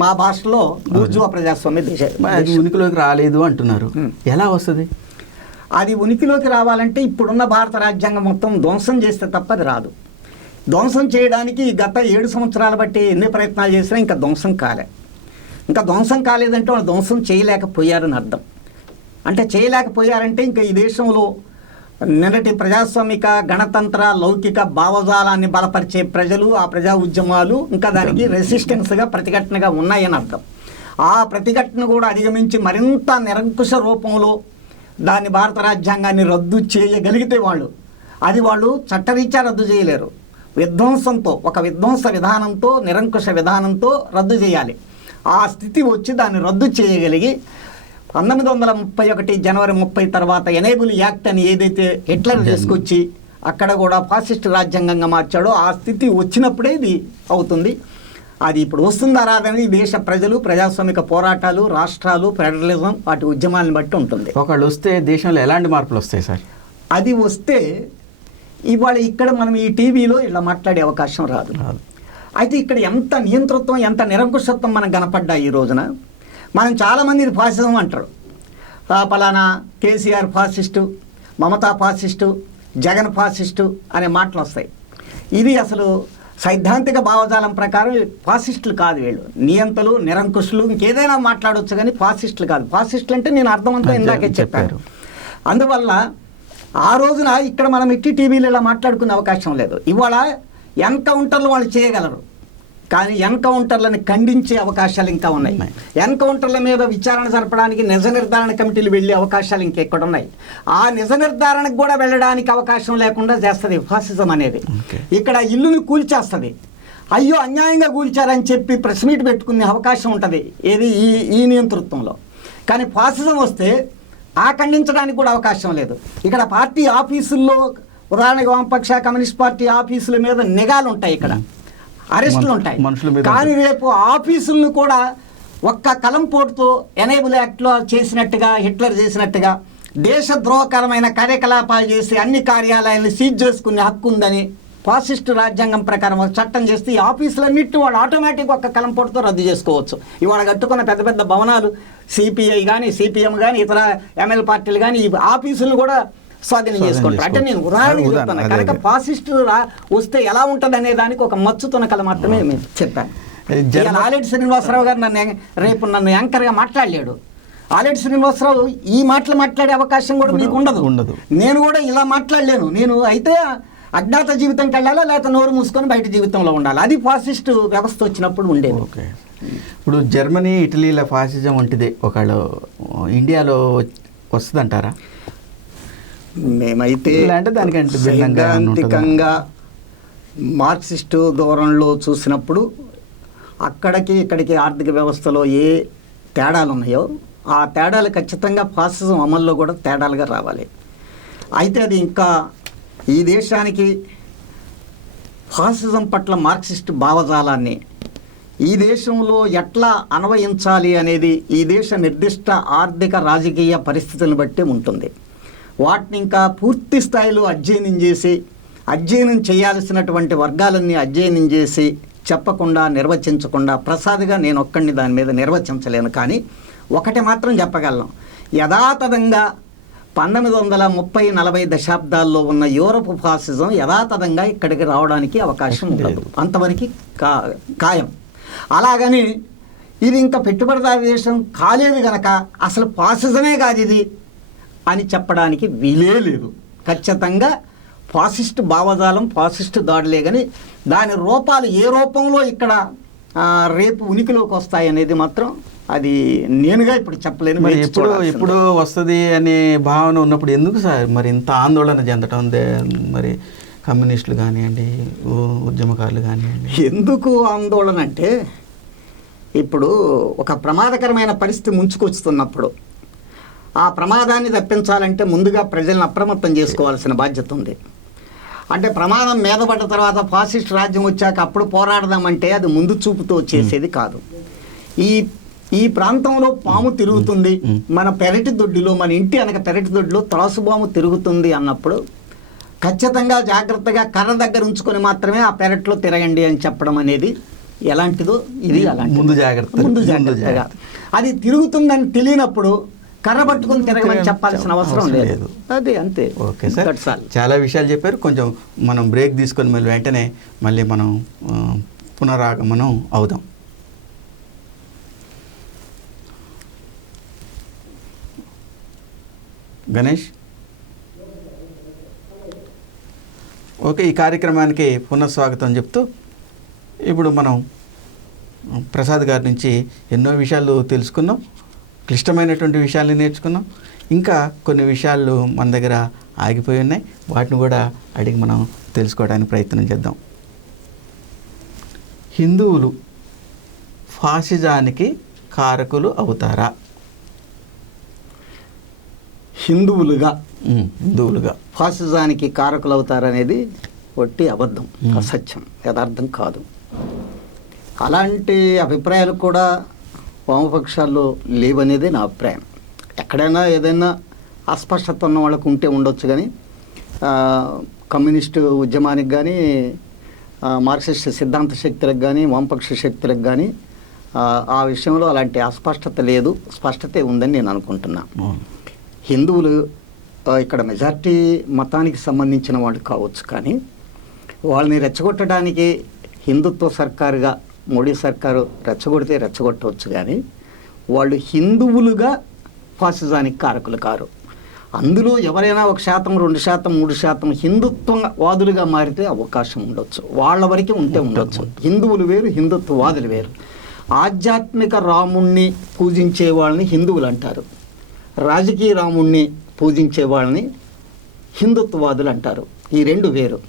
మా భాషలో బూర్జువా ప్రజాస్వామ్య దేశం. అది ఉనికిలోకి రాలేదు అంటున్నారు, ఎలా వస్తుంది? అది ఉనికిలోకి రావాలంటే ఇప్పుడున్న భారత రాజ్యాంగం మొత్తం ధ్వంసం చేస్తే తప్ప అది రాదు. ధ్వంసం చేయడానికి గత 7 సంవత్సరాలు బట్టి ఎన్ని ప్రయత్నాలు చేసినా ఇంకా ధ్వంసం కాలే. ఇంకా ధ్వంసం కాలేదంటే వాళ్ళు ధ్వంసం చేయలేకపోయారని అర్థం. అంటే చేయలేకపోయారంటే ఇంకా ఈ దేశంలో నిన్నటి ప్రజాస్వామిక గణతంత్ర లౌకిక భావజాలాన్ని బలపరిచే ప్రజలు, ఆ ప్రజా ఉద్యమాలు ఇంకా దానికి రెసిస్టెన్స్గా, ప్రతిఘటనగా ఉన్నాయని అర్థం. ఆ ప్రతిఘటన కూడా అధిగమించి మరింత నిరంకుశ రూపంలో దాన్ని భారత రాజ్యాంగాన్ని రద్దు చేయగలిగితే వాళ్ళు చట్టరీత్యా రద్దు చేయలేరు. విధ్వంసంతో, ఒక విధ్వంస విధానంతో, నిరంకుశ విధానంతో రద్దు చేయాలి. ఆ స్థితి వచ్చి దాన్ని రద్దు చేయగలిగి 1931 జనవరి 30 తర్వాత ఎనేబుల్ యాక్ట్ అని ఏదైతే హిట్లర్ తీసుకొచ్చి అక్కడ కూడా ఫాసిస్ట్ రాజ్యాంగంగా మార్చాడో ఆ స్థితి వచ్చినప్పుడే ఇది అవుతుంది. అది ఇప్పుడు వస్తుందా రాదని దేశ ప్రజలు, ప్రజాస్వామిక పోరాటాలు, రాష్ట్రాలు, ఫెడరలిజం వాటి ఉద్యమాలను బట్టి ఉంటుంది. ఒకళ్ళు వస్తే దేశంలో ఎలాంటి మార్పులు వస్తాయి సార్? అది వస్తే ఇవాళ ఇక్కడ మనం ఈ టీవీలో ఇలా మాట్లాడే అవకాశం రాదు. అయితే ఇక్కడ ఎంత నియంతృత్వం, ఎంత నిరంకుశత్వం మనకు కనపడ్డా ఈ రోజున. మనం చాలామంది ఇది ఫాసిజం అంటారు. పలానా KCR fascist, Mamata fascist, Jagan fascist అనే మాటలు వస్తాయి. ఇది అసలు సైద్ధాంతిక భావజాలం ప్రకారం ఫాసిస్టులు కాదు వీళ్ళు, నియంతలు, నిరంకుశులు, ఇంకేదైనా మాట్లాడవచ్చు కానీ ఫాసిస్టులు కాదు. ఫాసిస్టులు అంటే నేను అర్థమంతా ఇందాకే చెప్పాను. అందువల్ల ఆ రోజున ఇక్కడ మనం ఇట్టి టీవీలో ఇలా మాట్లాడుకునే అవకాశం లేదు. ఇవాళ ఎన్కౌంటర్లు వాళ్ళు చేయగలరు, కానీ ఎన్కౌంటర్లను ఖండించే అవకాశాలు ఇంకా ఉన్నాయి. ఎన్కౌంటర్ల మీద విచారణ జరపడానికి నిజ నిర్ధారణ కమిటీలు వెళ్ళే అవకాశాలు ఇంకెక్కడ ఉన్నాయి. ఆ నిజ నిర్ధారణకు కూడా వెళ్ళడానికి అవకాశం లేకుండా చేస్తుంది ఫాసిజం అనేది. ఇక్కడ ఇల్లుని కూల్చేస్తుంది. అయ్యో అన్యాయంగా కూల్చారని చెప్పి ప్రెస్ మీట్ పెట్టుకునే అవకాశం ఉంటుంది ఏది ఈ నియంతృత్వంలో. కానీ ఫాసిజం వస్తే ఆ ఖండించడానికి కూడా అవకాశం లేదు. ఇక్కడ పార్టీ ఆఫీసుల్లో ఉదాహరణకు వామపక్ష కమ్యూనిస్ట్ పార్టీ ఆఫీసుల మీద నిఘాలు ఉంటాయి, ఇక్కడ అరెస్టులు ఉంటాయి. కానీ రేపు ఆఫీసులను కూడా ఒక్క కలంపోటుతో ఎనేబుల్ యాక్ట్లో చేసినట్టుగా, హిట్లర్ చేసినట్టుగా దేశద్రోహకరమైన కార్యకలాపాలు చేసి అన్ని కార్యాలయాలను సీజ్ చేసుకునే హక్కు ఉందని ఫాసిస్టు రాజ్యాంగం ప్రకారం ఒక చట్టం చేస్తే ఈ ఆఫీసులన్నింటినీ వాడు ఆటోమేటిక్ ఒక్క కలంపోటుతో రద్దు చేసుకోవచ్చు. ఇవాళ కట్టుకున్న పెద్ద పెద్ద భవనాలు సిపిఐ కానీ సిపిఎం కానీ ఇతర ఎంఎల్ పార్టీలు కానీ ఈ ఆఫీసులను కూడా స్వాధీనం చేసుకుంటారు. అంటే నేను ఉదాహరణ చెప్తాను. కనుక ఫాసిస్టు వస్తే ఎలా ఉంటుంది అనే దానికి ఒక మచ్చు తునకలు మాత్రమే చెప్పాను. ఆలేటి శ్రీనివాసరావు గారు రేపు నన్ను యాంకర్గా మాట్లాడలేడు. ఆలేటి శ్రీనివాసరావు ఈ మాటలు మాట్లాడే అవకాశం కూడా మీకు ఉండదు. నేను కూడా ఇలా మాట్లాడలేను. నేను అయితే అజ్ఞాత జీవితంకి వెళ్ళాలా, లేకపోతే నోరు మూసుకొని బయట జీవితంలో ఉండాలి. అది ఫాసిస్టు వ్యవస్థ వచ్చినప్పుడు ఉండేది. ఓకే, ఇప్పుడు జర్మనీ, ఇటలీల ఫాసిజం వంటిది ఒకళ్ళు ఇండియాలో వస్తుందంటారా? మేమైతే దానికంటే సైద్ధాంతికంగా మార్క్సిస్టు ధోరణిలో చూసినప్పుడు అక్కడికి ఇక్కడికి ఆర్థిక వ్యవస్థలో ఏ తేడాలు ఉన్నాయో ఆ తేడాలు ఖచ్చితంగా ఫాసిజం అమల్లో కూడా తేడాలుగా రావాలి. అయితే అది ఇంకా ఈ దేశానికి ఫాసిజం పట్ల మార్క్సిస్టు భావజాలాన్ని ఈ దేశంలో ఎట్లా అన్వయించాలి అనేది ఈ దేశ నిర్దిష్ట ఆర్థిక రాజకీయ పరిస్థితులను బట్టి ఉంటుంది. వాటిని ఇంకా పూర్తి స్థాయిలో అధ్యయనం చేయాల్సినటువంటి వర్గాలన్నీ అధ్యయనం చేసి చెప్పకుండా, నిర్వచించకుండా ప్రసాద్గా నేను ఒక్కడిని దాని మీద నిర్వచించలేను. కానీ ఒకటి మాత్రం చెప్పగలను, యథాతథంగా 1930-40 దశాబ్దాల్లో ఉన్న యూరప్ ఫాసిజం యథాతథంగా ఇక్కడికి రావడానికి అవకాశం ఉండదు, అంతవరకు ఖాయం. అలాగని ఇది ఇంకా పెట్టుబడిదారు దేశం కాలేదు గనక అసలు ఫాసిజమే కాదు ఇది అని చెప్పడానికి వీలే లేదు. ఖచ్చితంగా ఫాసిస్టు భావజాలం, ఫాసిస్టు దాడులే కానీ దాని రూపాలు ఏ రూపంలో ఇక్కడ రేపు ఉనికిలోకి వస్తాయి అనేది మాత్రం అది నేనుగా ఇప్పుడు చెప్పలేను. ఇప్పుడు వస్తుంది అనే భావన ఉన్నప్పుడు ఎందుకు సార్ మరి ఇంత ఆందోళన చెందటం? మరి కమ్యూనిస్టులు కానివ్వండి, ఉద్యమకారులు కానివ్వండి, ఎందుకు ఆందోళన అంటే ఇప్పుడు ఒక ప్రమాదకరమైన పరిస్థితి ముంచుకొస్తున్నప్పుడు ఆ ప్రమాదాన్ని తప్పించాలంటే ముందుగా ప్రజలను అప్రమత్తం చేసుకోవాల్సిన బాధ్యత ఉంది. అంటే ప్రమాదం మీద పడ్డ తర్వాత ఫాసిస్ట్ రాజ్యం వచ్చాక అప్పుడు పోరాడదామంటే అది ముందు చూపుతో చేసేది కాదు. ఈ ప్రాంతంలో పాము తిరుగుతుంది, మన పెరటి దొడ్డిలో, మన ఇంటి అనక పెరటి దొడ్డిలో త్రాసుబాము తిరుగుతుంది అన్నప్పుడు ఖచ్చితంగా జాగ్రత్తగా కర్ర దగ్గర ఉంచుకొని మాత్రమే ఆ పెరట్లో తిరగండి అని చెప్పడం అనేది ఎలాంటిదో ఇది అలాంటి ముందు జాగ్రత్తగా. అది తిరుగుతుందని తెలియనప్పుడు కర్ర పట్టుకుని తిరగమని చెప్పాల్సిన అవసరం లేదు. అది అంతే. ఓకే సార్, చాలా విషయాలు చెప్పారు. కొంచెం మనం బ్రేక్ తీసుకొని మళ్ళీ వెంటనే మనం పునరాగమనం అవుదాం. గణేష్, ఓకే, ఈ కార్యక్రమానికి పునఃస్వాగతం చెప్తూ ఇప్పుడు మనం ప్రసాద్ గారి నుంచి ఎన్నో విషయాలు తెలుసుకున్నాం, క్లిష్టమైనటువంటి విషయాలు నేర్చుకున్నాం. ఇంకా కొన్ని విషయాలు మన దగ్గర ఆగిపోయి ఉన్నాయి, వాటిని కూడా అడిగి మనం తెలుసుకోవడానికి ప్రయత్నం చేద్దాం. హిందువులు ఫాసిజానికి కారకులు అవుతారా? హిందువులుగా ఫాసిజానికి కారకులు అవుతారనేది ఒట్టి అబద్ధం, అసత్యం, యథార్థం కాదు. అలాంటి అభిప్రాయాలు కూడా వామపక్షాల్లో లేవనేదే నా అభిప్రాయం. ఎక్కడైనా ఏదైనా అస్పష్టత ఉన్న వాళ్ళకు ఉంటే ఉండొచ్చు, కానీ కమ్యూనిస్టు ఉద్యమానికి కానీ మార్క్సిస్ట్ సిద్ధాంత శక్తులకు కానీ వామపక్ష శక్తులకు కానీ ఆ విషయంలో అలాంటి అస్పష్టత లేదు, స్పష్టతే ఉందని నేను అనుకుంటున్నా. హిందువులు ఇక్కడ మెజార్టీ మతానికి సంబంధించిన వాళ్ళు కావచ్చు, కానీ వాళ్ళని రెచ్చగొట్టడానికి హిందుత్వ సర్కారుగా మోడీ సర్కారు రెచ్చగొడితే రెచ్చగొట్టవచ్చు, కానీ వాళ్ళు హిందువులుగా ఫాసిజానికి కారకులు కారు. అందులో ఎవరైనా 1%, 2%, 3% హిందుత్వవాదులుగా మారితే అవకాశం ఉండొచ్చు, వాళ్ళ వరకే ఉంటే ఉండొచ్చు. హిందువులు వేరు, హిందుత్వవాదులు వేరు. ఆధ్యాత్మిక రాముణ్ణి పూజించే వాళ్ళని హిందువులు అంటారు, రాజకీయ రాముణ్ణి పూజించే వాళ్ళని హిందుత్వవాదులు అంటారు. ఈ రెండు వేరు.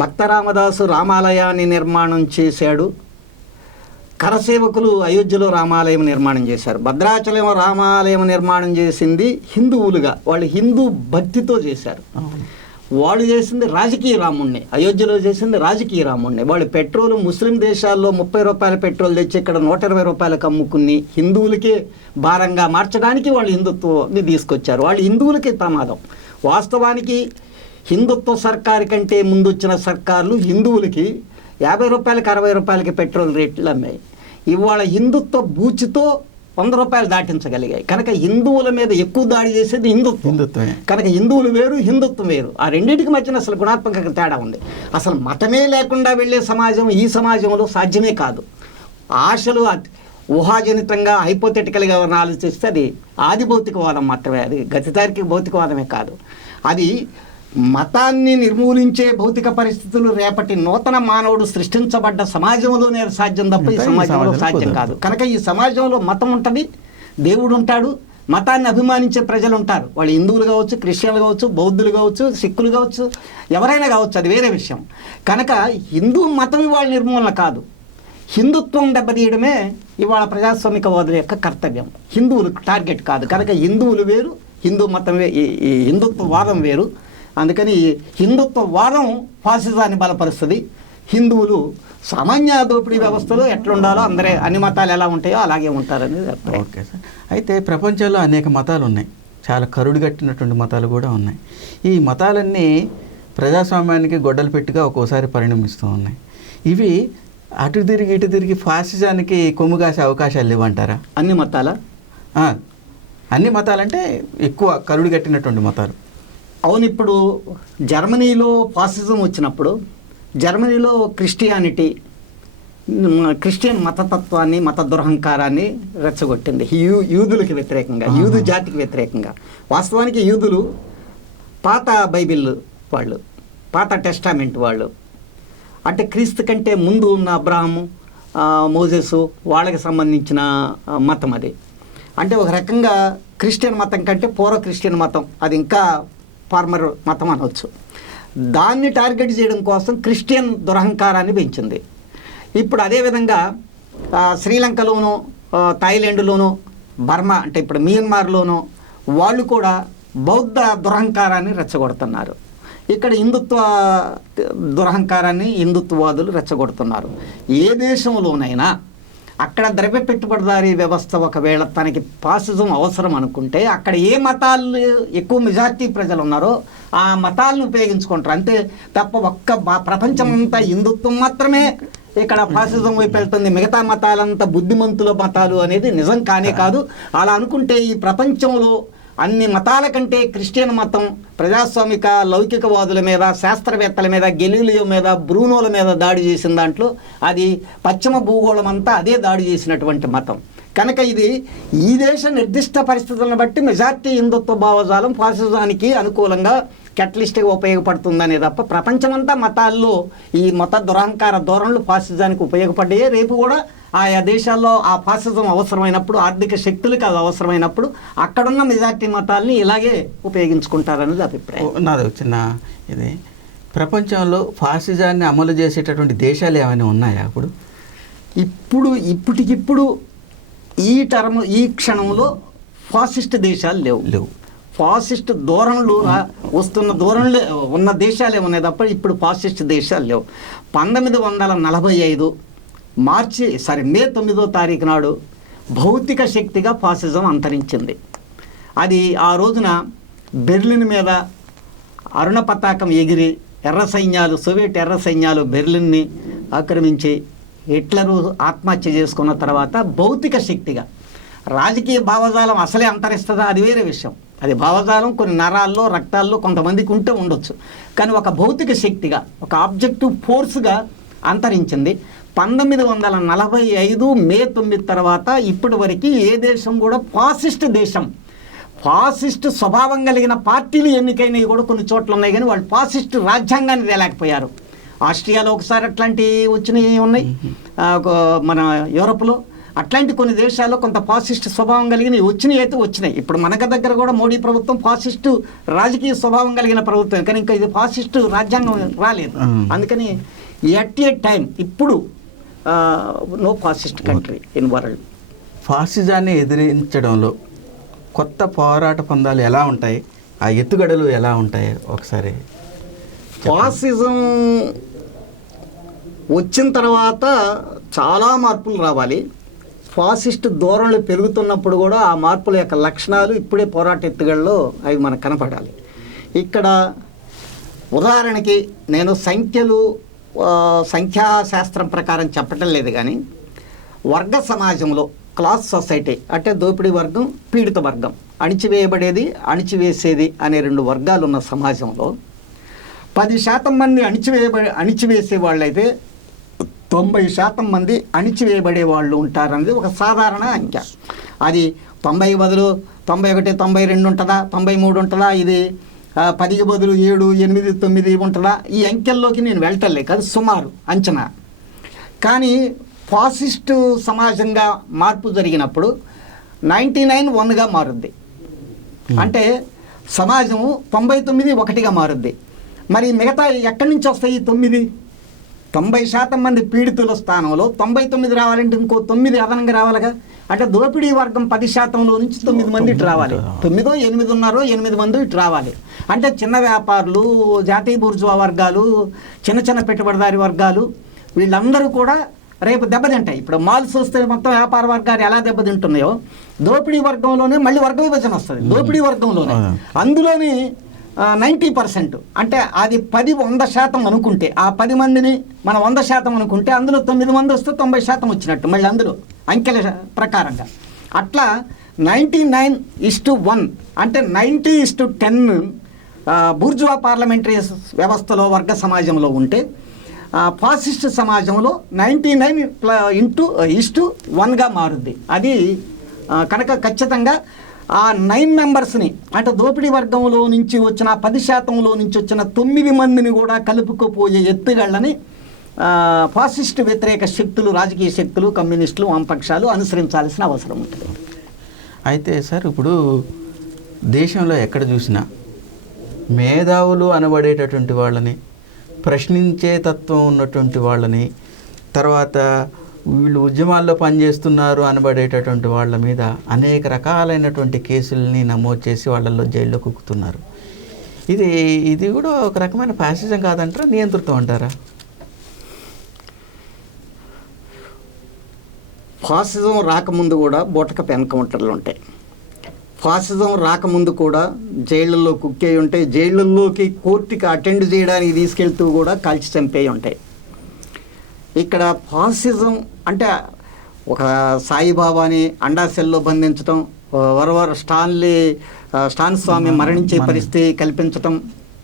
భక్త రామదాసు రామాలయాన్ని నిర్మాణం చేశాడు, కరసేవకులు అయోధ్యలో రామాలయం నిర్మాణం చేశారు. భద్రాచలం రామాలయం నిర్మాణం చేసింది హిందువులుగా, వాళ్ళు హిందూ భక్తితో చేశారు. వాళ్ళు చేసింది రాజకీయ రాముణ్ణి, అయోధ్యలో చేసింది రాజకీయ రాముణ్ణి. వాళ్ళు పెట్రోల్ ముస్లిం దేశాల్లో 30 రూపాయల పెట్రోల్ తెచ్చి ఇక్కడ 120 రూపాయలకు అమ్ముకుని హిందువులకే భారంగా మార్చడానికి వాళ్ళు హిందుత్వాన్ని తీసుకొచ్చారు. వాళ్ళు హిందువులకే ప్రమాదం. వాస్తవానికి హిందుత్వ సర్కారు కంటే ముందు వచ్చిన సర్కార్లు హిందువులకి 50 రూపాయలకి 60 రూపాయలకి పెట్రోల్ రేట్లు అమ్మాయి. ఇవాళ హిందుత్వ బూచితో 100 రూపాయలు దాటించగలిగాయి. కనుక హిందువుల మీద ఎక్కువ దాడి చేసేది హిందుత్వమే. కనుక హిందువులు వేరు, హిందుత్వం వేరు. ఆ రెండింటికి మధ్యన అసలు గుణాత్మక తేడా ఉంది. అసలు మతమే లేకుండా వెళ్ళే సమాజం ఈ సమాజంలో సాధ్యమే కాదు. ఆశలు ఊహాజనితంగా హైపోథెటికల్గా ఆలోచిస్తే అది ఆది భౌతికవాదం మాత్రమే, అది గతితార్కిక భౌతికవాదమే కాదు. అది మతాన్ని నిర్మూలించే భౌతిక పరిస్థితులు రేపటి నూతన మానవుడు సృష్టించబడ్డ సమాజంలోనే సాధ్యం తప్ప ఈ సమాజంలో సాధ్యం కాదు. కనుక ఈ సమాజంలో మతం ఉంటుంది, దేవుడు ఉంటాడు, మతాన్ని అభిమానించే ప్రజలు ఉంటారు. వాళ్ళు హిందువులు కావచ్చు, క్రిస్టియన్లు కావచ్చు, బౌద్ధులు కావచ్చు, సిక్కులు కావచ్చు, ఎవరైనా కావచ్చు, అది వేరే విషయం. కనుక హిందూ మతం ఇవాళ నిర్మూలన కాదు, హిందుత్వం దెబ్బతీయడమే ఇవాళ ప్రజాస్వామికవాదుల యొక్క కర్తవ్యం. హిందువులు టార్గెట్ కాదు. కనుక హిందువులు వేరు, హిందూ మతం ఈ హిందుత్వవాదం వేరు. అందుకని హిందుత్వవాదం ఫాసిజాన్ని బలపరుస్తుంది. హిందువులు సామాన్య దోపిడీ వ్యవస్థలో ఎట్లుండాలో అందరే అన్ని మతాలు ఎలా ఉంటాయో అలాగే ఉంటారని. Okay sir. అయితే ప్రపంచంలో అనేక మతాలు ఉన్నాయి, చాలా కరుడుగట్టినటువంటి మతాలు కూడా ఉన్నాయి. ఈ మతాలన్నీ ప్రజాస్వామ్యానికి గొడ్డలు పెట్టిగా ఒక్కోసారి పరిణమిస్తూ ఉన్నాయి. ఇవి అటు తిరిగి ఇటు తిరిగి ఫాసిజానికి కొమ్ము కాసే అవకాశాలు లేవంటారా? అన్ని మతాలా? అన్ని మతాలంటే ఎక్కువ కరుడుగట్టినటువంటి మతాలు. అవును. ఇప్పుడు జర్మనీలో ఫాసిజం వచ్చినప్పుడు జర్మనీలో క్రిస్టియన్ మతతత్వాన్ని, మత దురహంకారాన్ని రెచ్చగొట్టింది యూదులకి వ్యతిరేకంగా, యూదు జాతికి వ్యతిరేకంగా. వాస్తవానికి యూదులు పాత బైబిల్ వాళ్ళు, పాత టెస్టామెంట్ వాళ్ళు, అంటే క్రీస్తు కంటే ముందు ఉన్న అబ్రహాము, మోజెసు వాళ్ళకి సంబంధించిన మతం అది. అంటే ఒక రకంగా క్రిస్టియన్ మతం కంటే పూర్వ క్రిస్టియన్ మతం, అది ఇంకా ఫార్మర్ మతం అనవచ్చు. దాన్ని టార్గెట్ చేయడం కోసం క్రిస్టియన్ దురహంకారాన్ని పెంచింది. ఇప్పుడు అదేవిధంగా శ్రీలంకలోనూ, థాయిలాండ్లోనూ, బర్మా అంటే ఇప్పుడు మియన్మార్లోనూ వాళ్ళు కూడా బౌద్ధ దురహంకారాన్ని రెచ్చగొడుతున్నారు. ఇక్కడ హిందుత్వ దురహంకారాన్ని హిందుత్వవాదులు రెచ్చగొడుతున్నారు. ఏ దేశంలోనైనా అక్కడ ద్రవ్య పెట్టుబడిదారీ వ్యవస్థ ఒకవేళ తనకి ఫాసిజం అవసరం అనుకుంటే అక్కడ ఏ మతాలు ఎక్కువ మెజార్టీ ప్రజలు ఉన్నారో ఆ మతాలను ఉపయోగించుకుంటారు అంతే తప్ప ప్రపంచమంతా హిందుత్వం మాత్రమే ఇక్కడ ఫాసిజం వైపు వెళ్తుంది, మిగతా మతాలంతా బుద్ధిమంతుల మతాలు అనేది నిజం కానే కాదు. అలా అనుకుంటే ఈ ప్రపంచంలో అన్ని మతాల కంటే క్రిస్టియన్ మతం ప్రజాస్వామిక లౌకికవాదుల మీద, శాస్త్రవేత్తల మీద, గెలీలియో మీద, బ్రూనోల మీద దాడి చేసిన దాంట్లో అది పశ్చిమ భూగోళం అంతా అదే దాడి చేసినటువంటి మతం. కనుక ఇది ఈ దేశ నిర్దిష్ట పరిస్థితులను బట్టి మెజార్టీ హిందుత్వ భావజాలం ఫాసిజానికి అనుకూలంగా కెటలిస్ట్గా ఉపయోగపడుతుందనే తప్ప ప్రపంచమంతా మతాల్లో ఈ మత దురహంకార ధోరణులు ఫాసిజానికి ఉపయోగపడ్డాయి. రేపు కూడా ఆయా దేశాల్లో ఆ ఫాసిజం అవసరమైనప్పుడు, ఆర్థిక శక్తులకు అది అవసరమైనప్పుడు అక్కడున్న మెజార్టీ మతాల్ని ఇలాగే ఉపయోగించుకుంటారనేది అభిప్రాయం. నాది చిన్న ఇది, ప్రపంచంలో ఫాసిజాన్ని అమలు చేసేటటువంటి దేశాలు ఏమైనా ఉన్నాయా? ఇప్పటికిప్పుడు ఈ క్షణంలో ఫాసిస్ట్ దేశాలు లేవు. ఫాసిస్ట్ ధోరణులు వస్తున్న ధోరణులు ఉన్న దేశాలే ఉన్నాయి తప్ప ఇప్పుడు ఫాసిస్ట్ దేశాలు లేవు. 1945 మే 9వ తారీఖు నాడు భౌతిక శక్తిగా ఫాసిజం అంతరించింది. అది ఆ రోజున బెర్లిన్ మీద అరుణ పతాకం ఎగిరి సోవియట్ ఎర్ర సైన్యాలు బెర్లిన్ని ఆక్రమించి హిట్లరు ఆత్మహత్య చేసుకున్న తర్వాత భౌతిక శక్తిగా, రాజకీయ భావజాలం అసలే అంతరిస్తుందా అది వేరే విషయం. అది భావజాలం కొన్ని నరాల్లో, రక్తాల్లో కొంతమందికి ఉంటే ఉండొచ్చు. కానీ ఒక భౌతిక శక్తిగా, ఒక ఆబ్జెక్టివ్ ఫోర్స్గా అంతరించింది. 1945 మే 9 తర్వాత ఇప్పటి వరకు ఏ దేశం కూడా ఫాసిస్ట్ దేశం, ఫాసిస్ట్ స్వభావం కలిగిన పార్టీలు ఎన్నికైనవి కూడా కొన్ని చోట్ల ఉన్నాయి, కానీ వాళ్ళు ఫాసిస్ట్ రాజ్యాంగాన్ని తేలేకపోయారు. ఆస్ట్రియాలో ఒకసారి అట్లాంటివి వచ్చినవి ఉన్నాయి, మన యూరోప్లో అట్లాంటి కొన్ని దేశాల్లో కొంత ఫాసిస్ట్ స్వభావం కలిగినవి వచ్చినాయి అయితే వచ్చినాయి. ఇప్పుడు మనకు దగ్గర కూడా మోడీ ప్రభుత్వం ఫాసిస్టు రాజకీయ స్వభావం కలిగిన ప్రభుత్వం, కానీ ఇంకా ఇది ఫాసిస్టు రాజ్యాంగం రాలేదు. అందుకని ఎట్ ఏ టైం ఇప్పుడు no fascist country in world. ఫాసిజాన్ని ఎదిరించడంలో కొత్త పోరాట పందాలు ఎలా ఉంటాయి, ఆ ఎత్తుగడలు ఎలా ఉంటాయి ఒకసారి? ఫాసిజం వచ్చిన తర్వాత చాలా మార్పులు రావాలి. ఫాసిస్ట్ ధోరణులు పెరుగుతున్నప్పుడు కూడా ఆ మార్పుల యొక్క లక్షణాలు ఇప్పుడే పోరాట ఎత్తుగడలో అవి మనకు కనపడాలి. ఇక్కడ ఉదాహరణకి నేను సంఖ్యాశాస్త్రం ప్రకారం చెప్పటం లేదు, కానీ వర్గ సమాజంలో క్లాస్ సొసైటీ అంటే దోపిడీ వర్గం, పీడిత వర్గం, అణిచివేయబడేది, అణిచివేసేది అనే రెండు వర్గాలు ఉన్న సమాజంలో 10% మంది అణిచివేసే వాళ్ళైతే 90% మంది అణిచివేయబడే వాళ్ళు ఉంటారనేది ఒక సాధారణ అంకె. అది 90 బదులు 91, 92 ఉంటుందా, 93 ఉంటుందా, ఇది 10కి బదులు 7, 8, 9 ఉంటుందా, ఈ అంకెల్లోకి నేను వెళ్ళటలే కాదు, సుమారు అంచనా. కానీ ఫాసిస్టు సమాజంగా మార్పు జరిగినప్పుడు 99 1గా మారుద్ది. అంటే సమాజము 99 1గా మారుద్ది. మరి మిగతా ఎక్కడి నుంచి వస్తాయి ఈ 9? 90% మంది పీడితుల స్థానంలో 99 రావాలంటే ఇంకో 9 అదనంగా రావాలిగా. అంటే దోపిడీ వర్గం 10%లో నుంచి 9 మంది ఇటు రావాలి, 9, 8 ఉన్నారో 8 మంది ఇటు రావాలి. అంటే చిన్న వ్యాపారులు, జాతీయ బూర్జువా వర్గాలు, చిన్న పెట్టుబడిదారి వర్గాలు, వీళ్ళందరూ కూడా రేపు దెబ్బతింటాయి. ఇప్పుడు మాల్స్ వస్తే మొత్తం వ్యాపార వర్గాలు ఎలా దెబ్బతింటున్నాయో, దోపిడీ వర్గంలోనే మళ్ళీ వర్గ విభజన వస్తుంది. దోపిడీ వర్గంలోనే అందులోని 90%, అంటే అది 10-100% అనుకుంటే, ఆ 10 మందిని మనం 100% అనుకుంటే అందులో 9 మంది వస్తే 90% వచ్చినట్టు మళ్ళీ అందులో అంకెల ప్రకారంగా. అట్లా 99:1 అంటే 90:10 బూర్జువా పార్లమెంటరీ వ్యవస్థలో వర్గ సమాజంలో ఉంటే, ఫాసిస్ట్ సమాజంలో 99:1గా మారుద్ది. అది కనుక ఖచ్చితంగా ఆ 9 మెంబర్స్ని, అంటే దోపిడీ వర్గంలో నుంచి వచ్చిన 10%లో నుంచి వచ్చిన 9 మందిని కూడా కలుపుకుపోయే ఎత్తుగళ్ళని ఫాసిస్ట్ వ్యతిరేక శక్తులు, రాజకీయ శక్తులు, కమ్యూనిస్టులు, వామపక్షాలు అనుసరించాల్సిన అవసరం ఉంటుంది. అయితే సార్, ఇప్పుడు దేశంలో ఎక్కడ చూసినా మేధావులు అనబడేటటువంటి వాళ్ళని, ప్రశ్నించే తత్వం ఉన్నటువంటి వాళ్ళని, తర్వాత వీళ్ళు ఉద్యమాల్లో పనిచేస్తున్నారు అనబడేటటువంటి వాళ్ళ మీద అనేక రకాలైనటువంటి కేసుల్ని నమోదు చేసి వాళ్ళల్లో జైల్లో కుక్కుతున్నారు. ఇది కూడా ఒక రకమైన ఫ్యాసిజం కాదంటారా, నియంతృత్వం అంటారా? ఫాసిజం రాకముందు కూడా బూటకపు ఎన్కౌంటర్లు ఉంటాయి. ఫాసిజం రాకముందు కూడా జైళ్ళల్లో కుక్కే ఉంటాయి. జైళ్ళల్లోకి కోర్టుకి అటెండ్ చేయడానికి తీసుకెళ్తూ కూడా కాల్చి చంపేవి ఉంటాయి. ఇక్కడ ఫాసిజం అంటే ఒక సాయిబాబాని అండాసెల్లో బంధించటం, వరవర స్టాన్ స్వామి మరణించే పరిస్థితి కల్పించటం,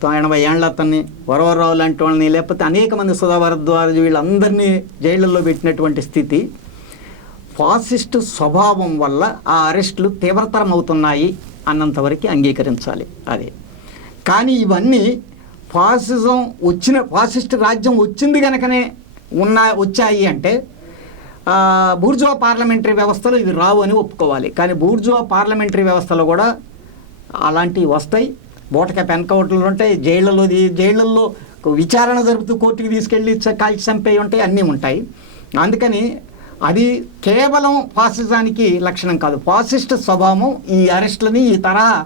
80 ఏళ్ల అతన్ని, వరవరరావు లాంటి వాళ్ళని, లేకపోతే అనేక మంది సుధాభరద్వాజ్ వీళ్ళందరినీ జైళ్ళల్లో పెట్టినటువంటి స్థితి ఫాసిస్టు స్వభావం వల్ల ఆ అరెస్టులు తీవ్రతరం అవుతున్నాయి అన్నంతవరకు అంగీకరించాలి. అదే కానీ ఇవన్నీ ఫాసిస్ట్ రాజ్యం వచ్చింది కనుకనే వచ్చాయి అంటే బూర్జువా పార్లమెంటరీ వ్యవస్థలో ఇవి రావు అని ఒప్పుకోవాలి. కానీ బూర్జువా పార్లమెంటరీ వ్యవస్థలో కూడా అలాంటివి వస్తాయి. బూటకపు ఎన్కౌంటర్లు ఉంటాయి, జైళ్ళల్లో విచారణ జరుపుతూ కోర్టుకి తీసుకెళ్ళి కాల్చి చంపేవి ఉంటాయి, అన్నీ ఉంటాయి. అందుకని అది కేవలం ఫాసిజానికి లక్షణం కాదు. ఫాసిస్ట్ స్వభావం ఈ అరెస్టులని ఈ తరహా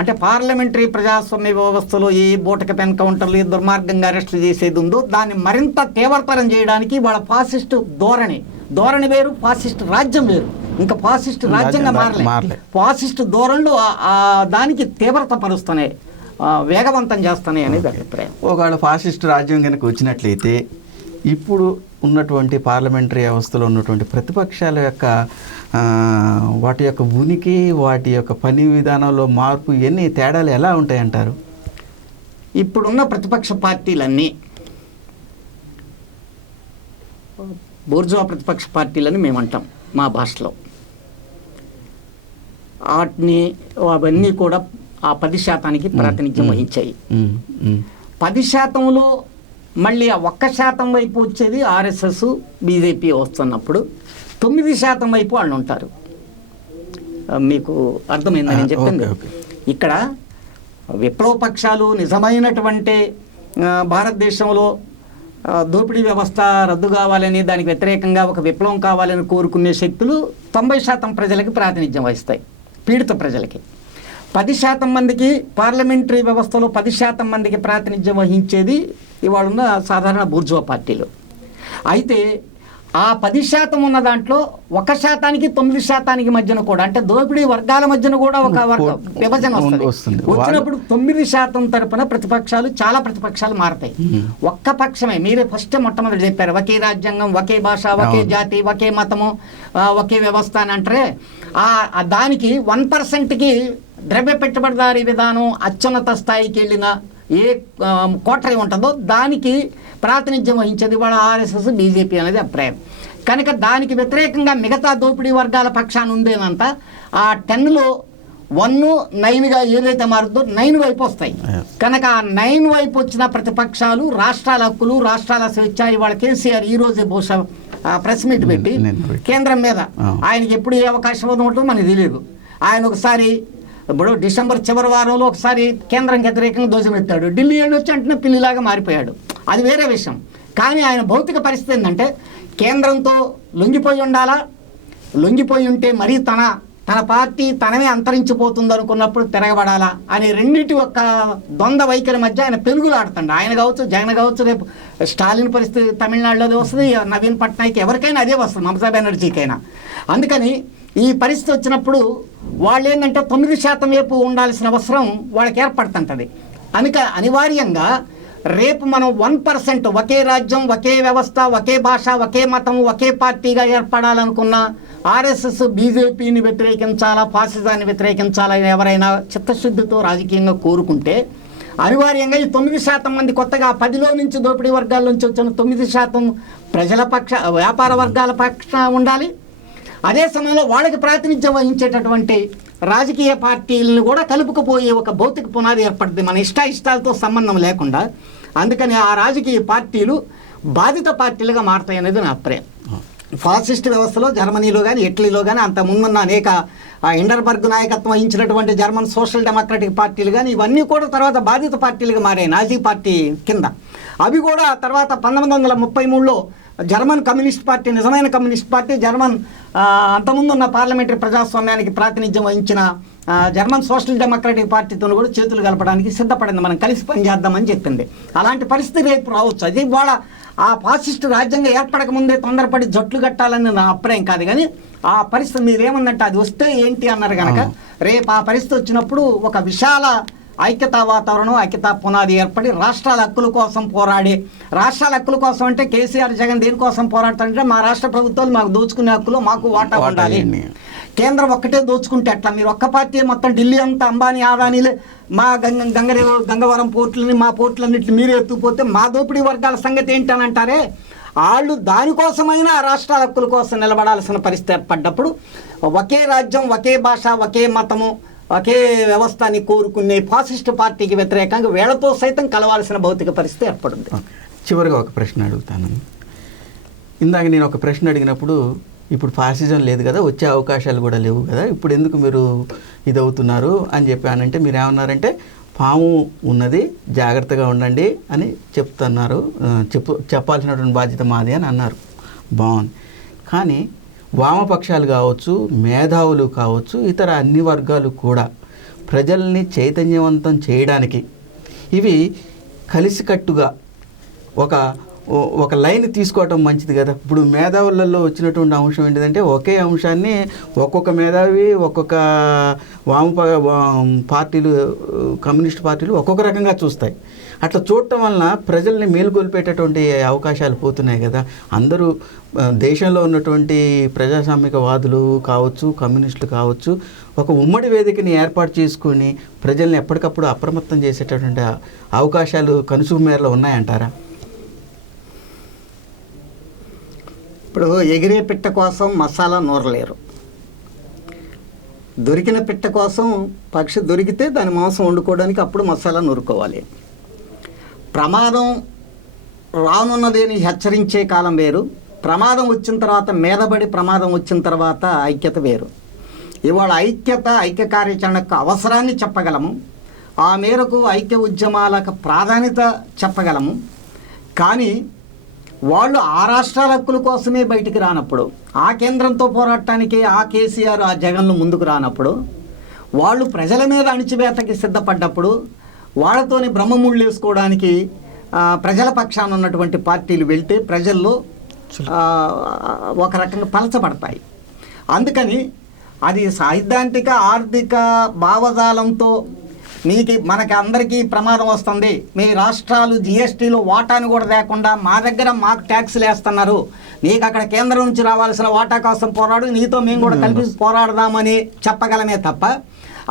అంటే పార్లమెంటరీ ప్రజాస్వామ్య వ్యవస్థలో ఏ బూటకపు ఎన్కౌంటర్లు, ఏ దుర్మార్గంగా అరెస్టులు చేసేది ఉందో దాన్ని మరింత తీవ్రతరం చేయడానికి వాళ్ళ ఫాసిస్ట్ ధోరణి వేరు, ఫాసిస్ట్ రాజ్యం వేరు. ఇంకా ఫాసిస్ట్ రాజ్యంగా మారలే. ఫాసిస్ట్ ధోరణులు దానికి తీవ్రత పరుస్తున్నాయి, వేగవంతం చేస్తున్నాయి అనేది అభిప్రాయం. ఒకవేళ ఫాసిస్ట్ రాజ్యం కనుక వచ్చినట్లయితే ఇప్పుడు ఉన్నటువంటి పార్లమెంటరీ వ్యవస్థలో ఉన్నటువంటి ప్రతిపక్షాల యొక్క వాటి యొక్క ఉనికి, వాటి యొక్క పని విధానంలో మార్పు, ఎన్ని తేడాలు ఎలా ఉంటాయంటారు? ఇప్పుడున్న ప్రతిపక్ష పార్టీలన్నీ బూర్జువా ప్రతిపక్ష పార్టీలని మేము అంటాం మా భాషలో. వాటిని అవన్నీ కూడా ఆ 10% ప్రాతినిధ్యం వహించాయి. 10%లో మళ్ళీ ఆ 1% వైపు వచ్చేది ఆర్ఎస్ఎస్ బీజేపీ వస్తున్నప్పుడు 9% వైపు వాళ్ళు ఉంటారు. మీకు అర్థమైందని నేను చెప్పింది. ఇక్కడ విప్లవ పక్షాలు నిజమైనటువంటి భారతదేశంలో దోపిడీ వ్యవస్థ రద్దు కావాలని, దానికి వ్యతిరేకంగా ఒక విప్లవం కావాలని కోరుకునే శక్తులు 90% ప్రజలకి ప్రాతినిధ్యం వహిస్తాయి, పీడిత ప్రజలకి. 10% మందికి పార్లమెంటరీ వ్యవస్థలో 10% మందికి ప్రాతినిధ్యం వహించేది ఇవాళ ఉన్న సాధారణ బూర్జువా పార్టీలు. అయితే ఆ 10% ఉన్న దాంట్లో 1%కి 9% మధ్యన కూడా, అంటే దోపిడీ వర్గాల మధ్యన కూడా ఒక విభజన వస్తుంది. వచ్చినప్పుడు 9% తరపున ప్రతిపక్షాలు, చాలా ప్రతిపక్షాలు మారతాయి. ఒక్క పక్షమే, మీరే ఫస్ట్ మొట్టమొదటి చెప్పారు, ఒకే రాజ్యాంగం, ఒకే భాష, ఒకే జాతి, ఒకే మతము, ఒకే వ్యవస్థ అని అంటారే, దానికి 1%కి ద్రవ్య పెట్టుబడిదారీ విధానం అత్యున్నత స్థాయికి వెళ్ళిన ఏ కోటరీ ఉంటుందో దానికి ప్రాతినిధ్యం వహించేది వాళ్ళ ఆర్ఎస్ఎస్ బీజేపీ అనేది అభిప్రాయం. కనుక దానికి వ్యతిరేకంగా మిగతా దోపిడీ వర్గాల పక్షాన ఉందేనంత ఆ 10లో 1, 9గా ఏదైతే మారుతుందో 9 వైపు వస్తాయి. కనుక ఆ 9 వైపు వచ్చిన ప్రతిపక్షాలు రాష్ట్రాల హక్కులు, రాష్ట్రాల స్వేచ్ఛ, ఇవాళ కేసీఆర్ ఈ రోజే బహుశా ప్రెస్ మీట్ పెట్టి కేంద్రం మీద ఆయనకి ఎప్పుడు ఏ అవకాశం ఉంటుందో మనకు తెలియదు. ఆయన ఒకసారి ఇప్పుడు డిసెంబర్ చివరి వారంలో ఒకసారి కేంద్రానికి వ్యతిరేకంగా ధ్వజమెత్తాడు, ఢిల్లీ వచ్చి అంటే పిల్లిలాగా మారిపోయాడు, అది వేరే విషయం. కానీ ఆయన భౌతిక పరిస్థితి ఏంటంటే కేంద్రంతో లొంగిపోయి ఉండాలా, లొంగిపోయి ఉంటే మరీ తన పార్టీ తనమే అంతరించిపోతుంది అనుకున్నప్పుడు తిరగబడాలా అనే రెండింటి ఒక ద్వంద్వ వైఖరి మధ్య ఆయన పెనుగులాడుతాడు. ఆయన కావచ్చు, జగన్ కావచ్చు, రేపు స్టాలిన్ పరిస్థితి తమిళనాడులోనే వస్తుంది, నవీన్ పట్నాయక్ ఎవరికైనా అదే వస్తుంది, మమతా బెనర్జీకైనా. అందుకని ఈ పరిస్థితి వచ్చినప్పుడు వాళ్ళు ఏంటంటే 9% వైపు ఉండాల్సిన అవసరం వాళ్ళకి ఏర్పడుతుంటుంది. అనివార్యంగా రేపు మనం 1% ఒకే రాజ్యం, ఒకే వ్యవస్థ, ఒకే భాష, ఒకే మతం, ఒకే పార్టీగా ఏర్పడాలనుకున్న ఆర్ఎస్ఎస్ బీజేపీని వ్యతిరేకించాలా, ఫాసిజాన్ని వ్యతిరేకించాలా ఎవరైనా చిత్తశుద్ధితో రాజకీయంగా కోరుకుంటే అనివార్యంగా ఈ 9% మంది కొత్తగా 10లో నుంచి దోపిడీ వర్గాల నుంచి వచ్చిన 9% ప్రజల పక్ష, వ్యాపార వర్గాల పక్ష ఉండాలి. అదే సమయంలో వాళ్ళకి ప్రాతినిధ్యం వహించేటటువంటి రాజకీయ పార్టీలను కూడా కలుపుకుపోయే ఒక భౌతిక పునాది ఏర్పడుతుంది, మన ఇష్టాలతో సంబంధం లేకుండా. అందుకని ఆ రాజకీయ పార్టీలు బాధిత పార్టీలుగా మారుతాయి అనేది నా అభిప్రాయం. ఫాసిస్ట్ వ్యవస్థలో జర్మనీలో కానీ, ఇటలీలో కానీ, అంత ముందున్న అనేక హిండర్బర్గ్ నాయకత్వం వహించినటువంటి జర్మన్ సోషల్ డెమోక్రటిక్ పార్టీలు కానీ ఇవన్నీ కూడా తర్వాత బాధిత పార్టీలుగా మారాయి నాజీ పార్టీ కింద. అవి కూడా తర్వాత 1933లో జర్మన్ కమ్యూనిస్ట్ పార్టీ, నిజమైన కమ్యూనిస్ట్ పార్టీ, జర్మన్ అంతకుముందు ఉన్న పార్లమెంటరీ ప్రజాస్వామ్యానికి ప్రాతినిధ్యం వహించిన జర్మన్ సోషల్ డెమోక్రటిక్ పార్టీతో కూడా చేతులు కలపడానికి సిద్ధపడింది, మనం కలిసి పనిచేద్దామని చెప్పింది. అలాంటి పరిస్థితి రేపు రావచ్చు. అది వాళ్ళ ఆ ఫాసిస్ట్ రాజ్యాంగం ఏర్పడక ముందే తొందరపడి జట్లు కట్టాలని నా అభిప్రాయం కాదు. కానీ ఆ పరిస్థితి మీరేముందంటే అది వస్తే ఏంటి అన్నారు కనుక రేపు ఆ పరిస్థితి వచ్చినప్పుడు ఒక విశాల ఐక్యతా వాతావరణం, ఐక్యతా పునాది ఏర్పడి రాష్ట్రాల హక్కుల కోసం పోరాడే, రాష్ట్రాల హక్కుల కోసం అంటే కేసీఆర్, జగన్ దేనికోసం పోరాడతారంటే మా రాష్ట్ర ప్రభుత్వాలు మాకు దోచుకునే హక్కులు మాకు వాటా ఉండాలి. కేంద్రం ఒక్కటే దోచుకుంటే ఎట్లా, మీరు ఒక్క పార్టీ మొత్తం ఢిల్లీ అంతా అంబానీ, ఆదానీలే మా గంగవరం పోర్టులని, మా పోర్టులన్నింటిని మీరే ఎత్తుకుపోతే మా దోపిడీ వర్గాల సంగతి ఏంటని అంటారే. వాళ్ళు దానికోసమైనా రాష్ట్రాల హక్కుల కోసం నిలబడాల్సిన పరిస్థితి ఏర్పడ్డప్పుడు ఒకే రాజ్యం, ఒకే భాష, ఒకే మతము, ఒకే వ్యవస్థని కోరుకునే ఫాసిస్ట్ పార్టీకి వ్యతిరేకంగా వేళతో సైతం కలవాల్సిన భౌతిక పరిస్థితి ఏర్పడింది. చివరిగా ఒక ప్రశ్న అడుగుతాను. ఇందాక నేను ఒక ప్రశ్న అడిగినప్పుడు ఇప్పుడు ఫాసిజం లేదు కదా, వచ్చే అవకాశాలు కూడా లేవు కదా, ఇప్పుడు ఎందుకు మీరు ఇదవుతున్నారు అని చెప్పానంటే మీరు ఏమన్నారంటే పాము ఉన్నది, జాగ్రత్తగా ఉండండి అని చెప్తున్నారు, చెప్పాల్సినటువంటి బాధ్యత మాది అని అన్నారు. బాగుంది. కానీ వామపక్షాలు కావచ్చు, మేధావులు కావచ్చు, ఇతర అన్ని వర్గాలు కూడా ప్రజల్ని చైతన్యవంతం చేయడానికి ఇవి కలిసికట్టుగా ఒక లైన్ తీసుకోవటం మంచిది కదా. ఇప్పుడు మేధావులలో వచ్చినటువంటి అంశం ఏంటిదంటే ఒకే అంశాన్ని ఒక్కొక్క మేధావి, ఒక్కొక్క పార్టీలు, కమ్యూనిస్ట్ పార్టీలు ఒక్కొక్క రకంగా చూస్తాయి. అట్లా చూడటం వలన ప్రజల్ని మేలుకొల్పేటటువంటి అవకాశాలు పోతున్నాయి కదా. అందరూ దేశంలో ఉన్నటువంటి ప్రజాస్వామికవాదులు కావచ్చు, కమ్యూనిస్టులు కావచ్చు, ఒక ఉమ్మడి వేదికని ఏర్పాటు చేసుకొని ప్రజల్ని ఎప్పటికప్పుడు అప్రమత్తం చేసేటటువంటి అవకాశాలు కనుసూపు మేరలో ఉన్నాయంటారా? ఇప్పుడు ఎగిరే పిట్ట కోసం మసాలా నూరలేరు. దొరికిన పిట్ట కోసం పక్షి దొరికితే దాని మాంసం వండుకోవడానికి అప్పుడు మసాలా నూరుకోవాలి. ప్రమాదం రానున్నదేని హెచ్చరించే కాలం వేరు, ప్రమాదం వచ్చిన తర్వాత మీదబడి ప్రమాదం వచ్చిన తర్వాత ఐక్యత వేరు. ఇవాళ ఐక్య కార్యాచరణకు అవసరాన్ని చెప్పగలము, ఆ మేరకు ఐక్య ఉద్యమాలకు ప్రాధాన్యత చెప్పగలము. కానీ వాళ్ళు ఆ రాష్ట్రాల హక్కుల కోసమే బయటికి రానప్పుడు, ఆ కేంద్రంతో పోరాటానికి ఆ కేసీఆర్ ఆ జగన్లు ముందుకు రానప్పుడు, వాళ్ళు ప్రజల మీద అణిచివేతకి సిద్ధపడ్డప్పుడు, వాళ్ళతోని బ్రహ్మముళ్ళు వేసుకోవడానికి ప్రజల పక్షాన ఉన్నటువంటి పార్టీలు వెళ్తే ప్రజల్లో ఒక రకంగా పలచబడతాయి. అందుకని అది సైద్ధాంతిక ఆర్థిక భావజాలంతో మనకి అందరికీ ప్రమాదం వస్తుంది, మీ రాష్ట్రాలు జిఎస్టీలో వాటాను కూడా లేకుండా మా దగ్గర మాకు ట్యాక్స్లు వేస్తున్నారు, నీకు అక్కడ కేంద్రం నుంచి రావాల్సిన వాటా కోసం పోరాడు, నీతో మేము కూడా కలిపి పోరాడదామని చెప్పగలమే తప్ప,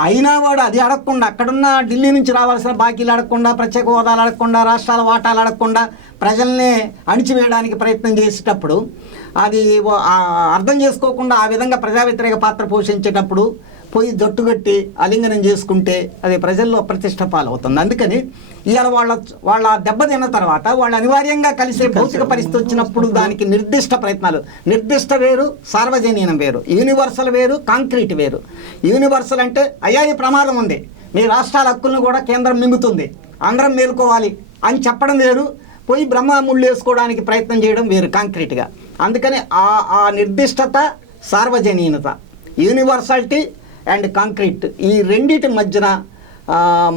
అయినా వాడు అది అడగకుండా, అక్కడున్న ఢిల్లీ నుంచి రావాల్సిన బాకీలు అడగకుండా, ప్రత్యేక హోదాలు అడగకుండా, రాష్ట్రాల వాటాలు అడగకుండా ప్రజల్ని అణిచివేయడానికి ప్రయత్నం చేసేటప్పుడు, అది అర్థం చేసుకోకుండా ఆ విధంగా ప్రజా వ్యతిరేక పాత్ర పోషించేటప్పుడు పోయి జట్టుగట్టి ఆలింగనం చేసుకుంటే అది ప్రజల్లో ప్రతిష్ట పాలవుతుంది. అందుకని ఇవాళ వాళ్ళ దెబ్బతిన్న తర్వాత వాళ్ళు అనివార్యంగా కలిసే భౌతిక పరిస్థితి వచ్చినప్పుడు దానికి నిర్దిష్ట ప్రయత్నాలు, నిర్దిష్ట వేరు, సార్వజనీనం వేరు, యూనివర్సల్ వేరు, కాంక్రీట్ వేరు. యూనివర్సల్ అంటే అయ్యా ఈ ప్రమాదం ఉంది, మీ రాష్ట్రాల హక్కులను కూడా కేంద్రం మింగుతుంది, అందరం మేలుకోవాలి అని చెప్పడం వేరు, పోయి బ్రహ్మముళ్ళు వేసుకోవడానికి ప్రయత్నం చేయడం వేరు కాంక్రీట్గా. అందుకని ఆ నిర్దిష్టత, సార్వజనీనత, యూనివర్సాలిటీ అండ్ కాంక్రీట్, ఈ రెండింటి మధ్యన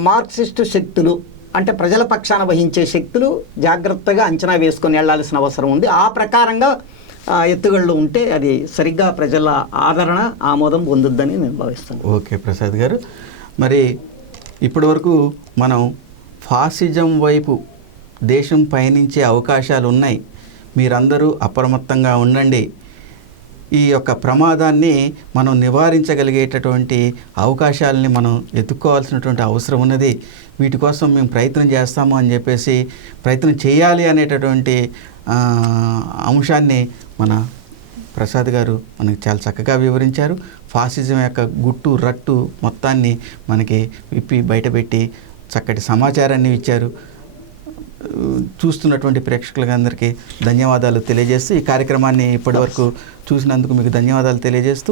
మార్క్సిస్టు శక్తులు అంటే ప్రజల పక్షాన వహించే శక్తులు జాగ్రత్తగా అంచనా వేసుకొని వెళ్లాల్సిన అవసరం ఉంది. ఆ ప్రకారంగా ఎత్తుగళ్ళు ఉంటే అది సరిగ్గా ప్రజల ఆదరణ, ఆమోదం పొందుద్దని నేను భావిస్తాను. ఓకే ప్రసాద్ గారు, మరి ఇప్పటివరకు మనం ఫాసిజం వైపు దేశం పయనించే అవకాశాలు ఉన్నాయి, మీరందరూ అప్రమత్తంగా ఉండండి, ఈ యొక్క ప్రమాదాన్ని మనం నివారించగలిగేటటువంటి అవకాశాలని మనం ఎత్తుక్కోవాల్సినటువంటి అవసరం ఉన్నది, వీటి కోసం మేము ప్రయత్నం చేస్తాము అని చెప్పేసి ప్రయత్నం చేయాలి అనేటటువంటి అంశాన్ని మన ప్రసాద్ గారు మనకి చాలా చక్కగా వివరించారు. ఫాసిజం యొక్క గుట్టు రట్టు మొత్తాన్ని మనకి విప్పి బయటపెట్టి చక్కటి సమాచారాన్ని ఇచ్చారు. చూస్తున్నటువంటి ప్రేక్షకులందరికీ ధన్యవాదాలు తెలియజేస్తూ, ఈ కార్యక్రమాన్ని ఇప్పటివరకు చూసినందుకు మీకు ధన్యవాదాలు తెలియజేస్తూ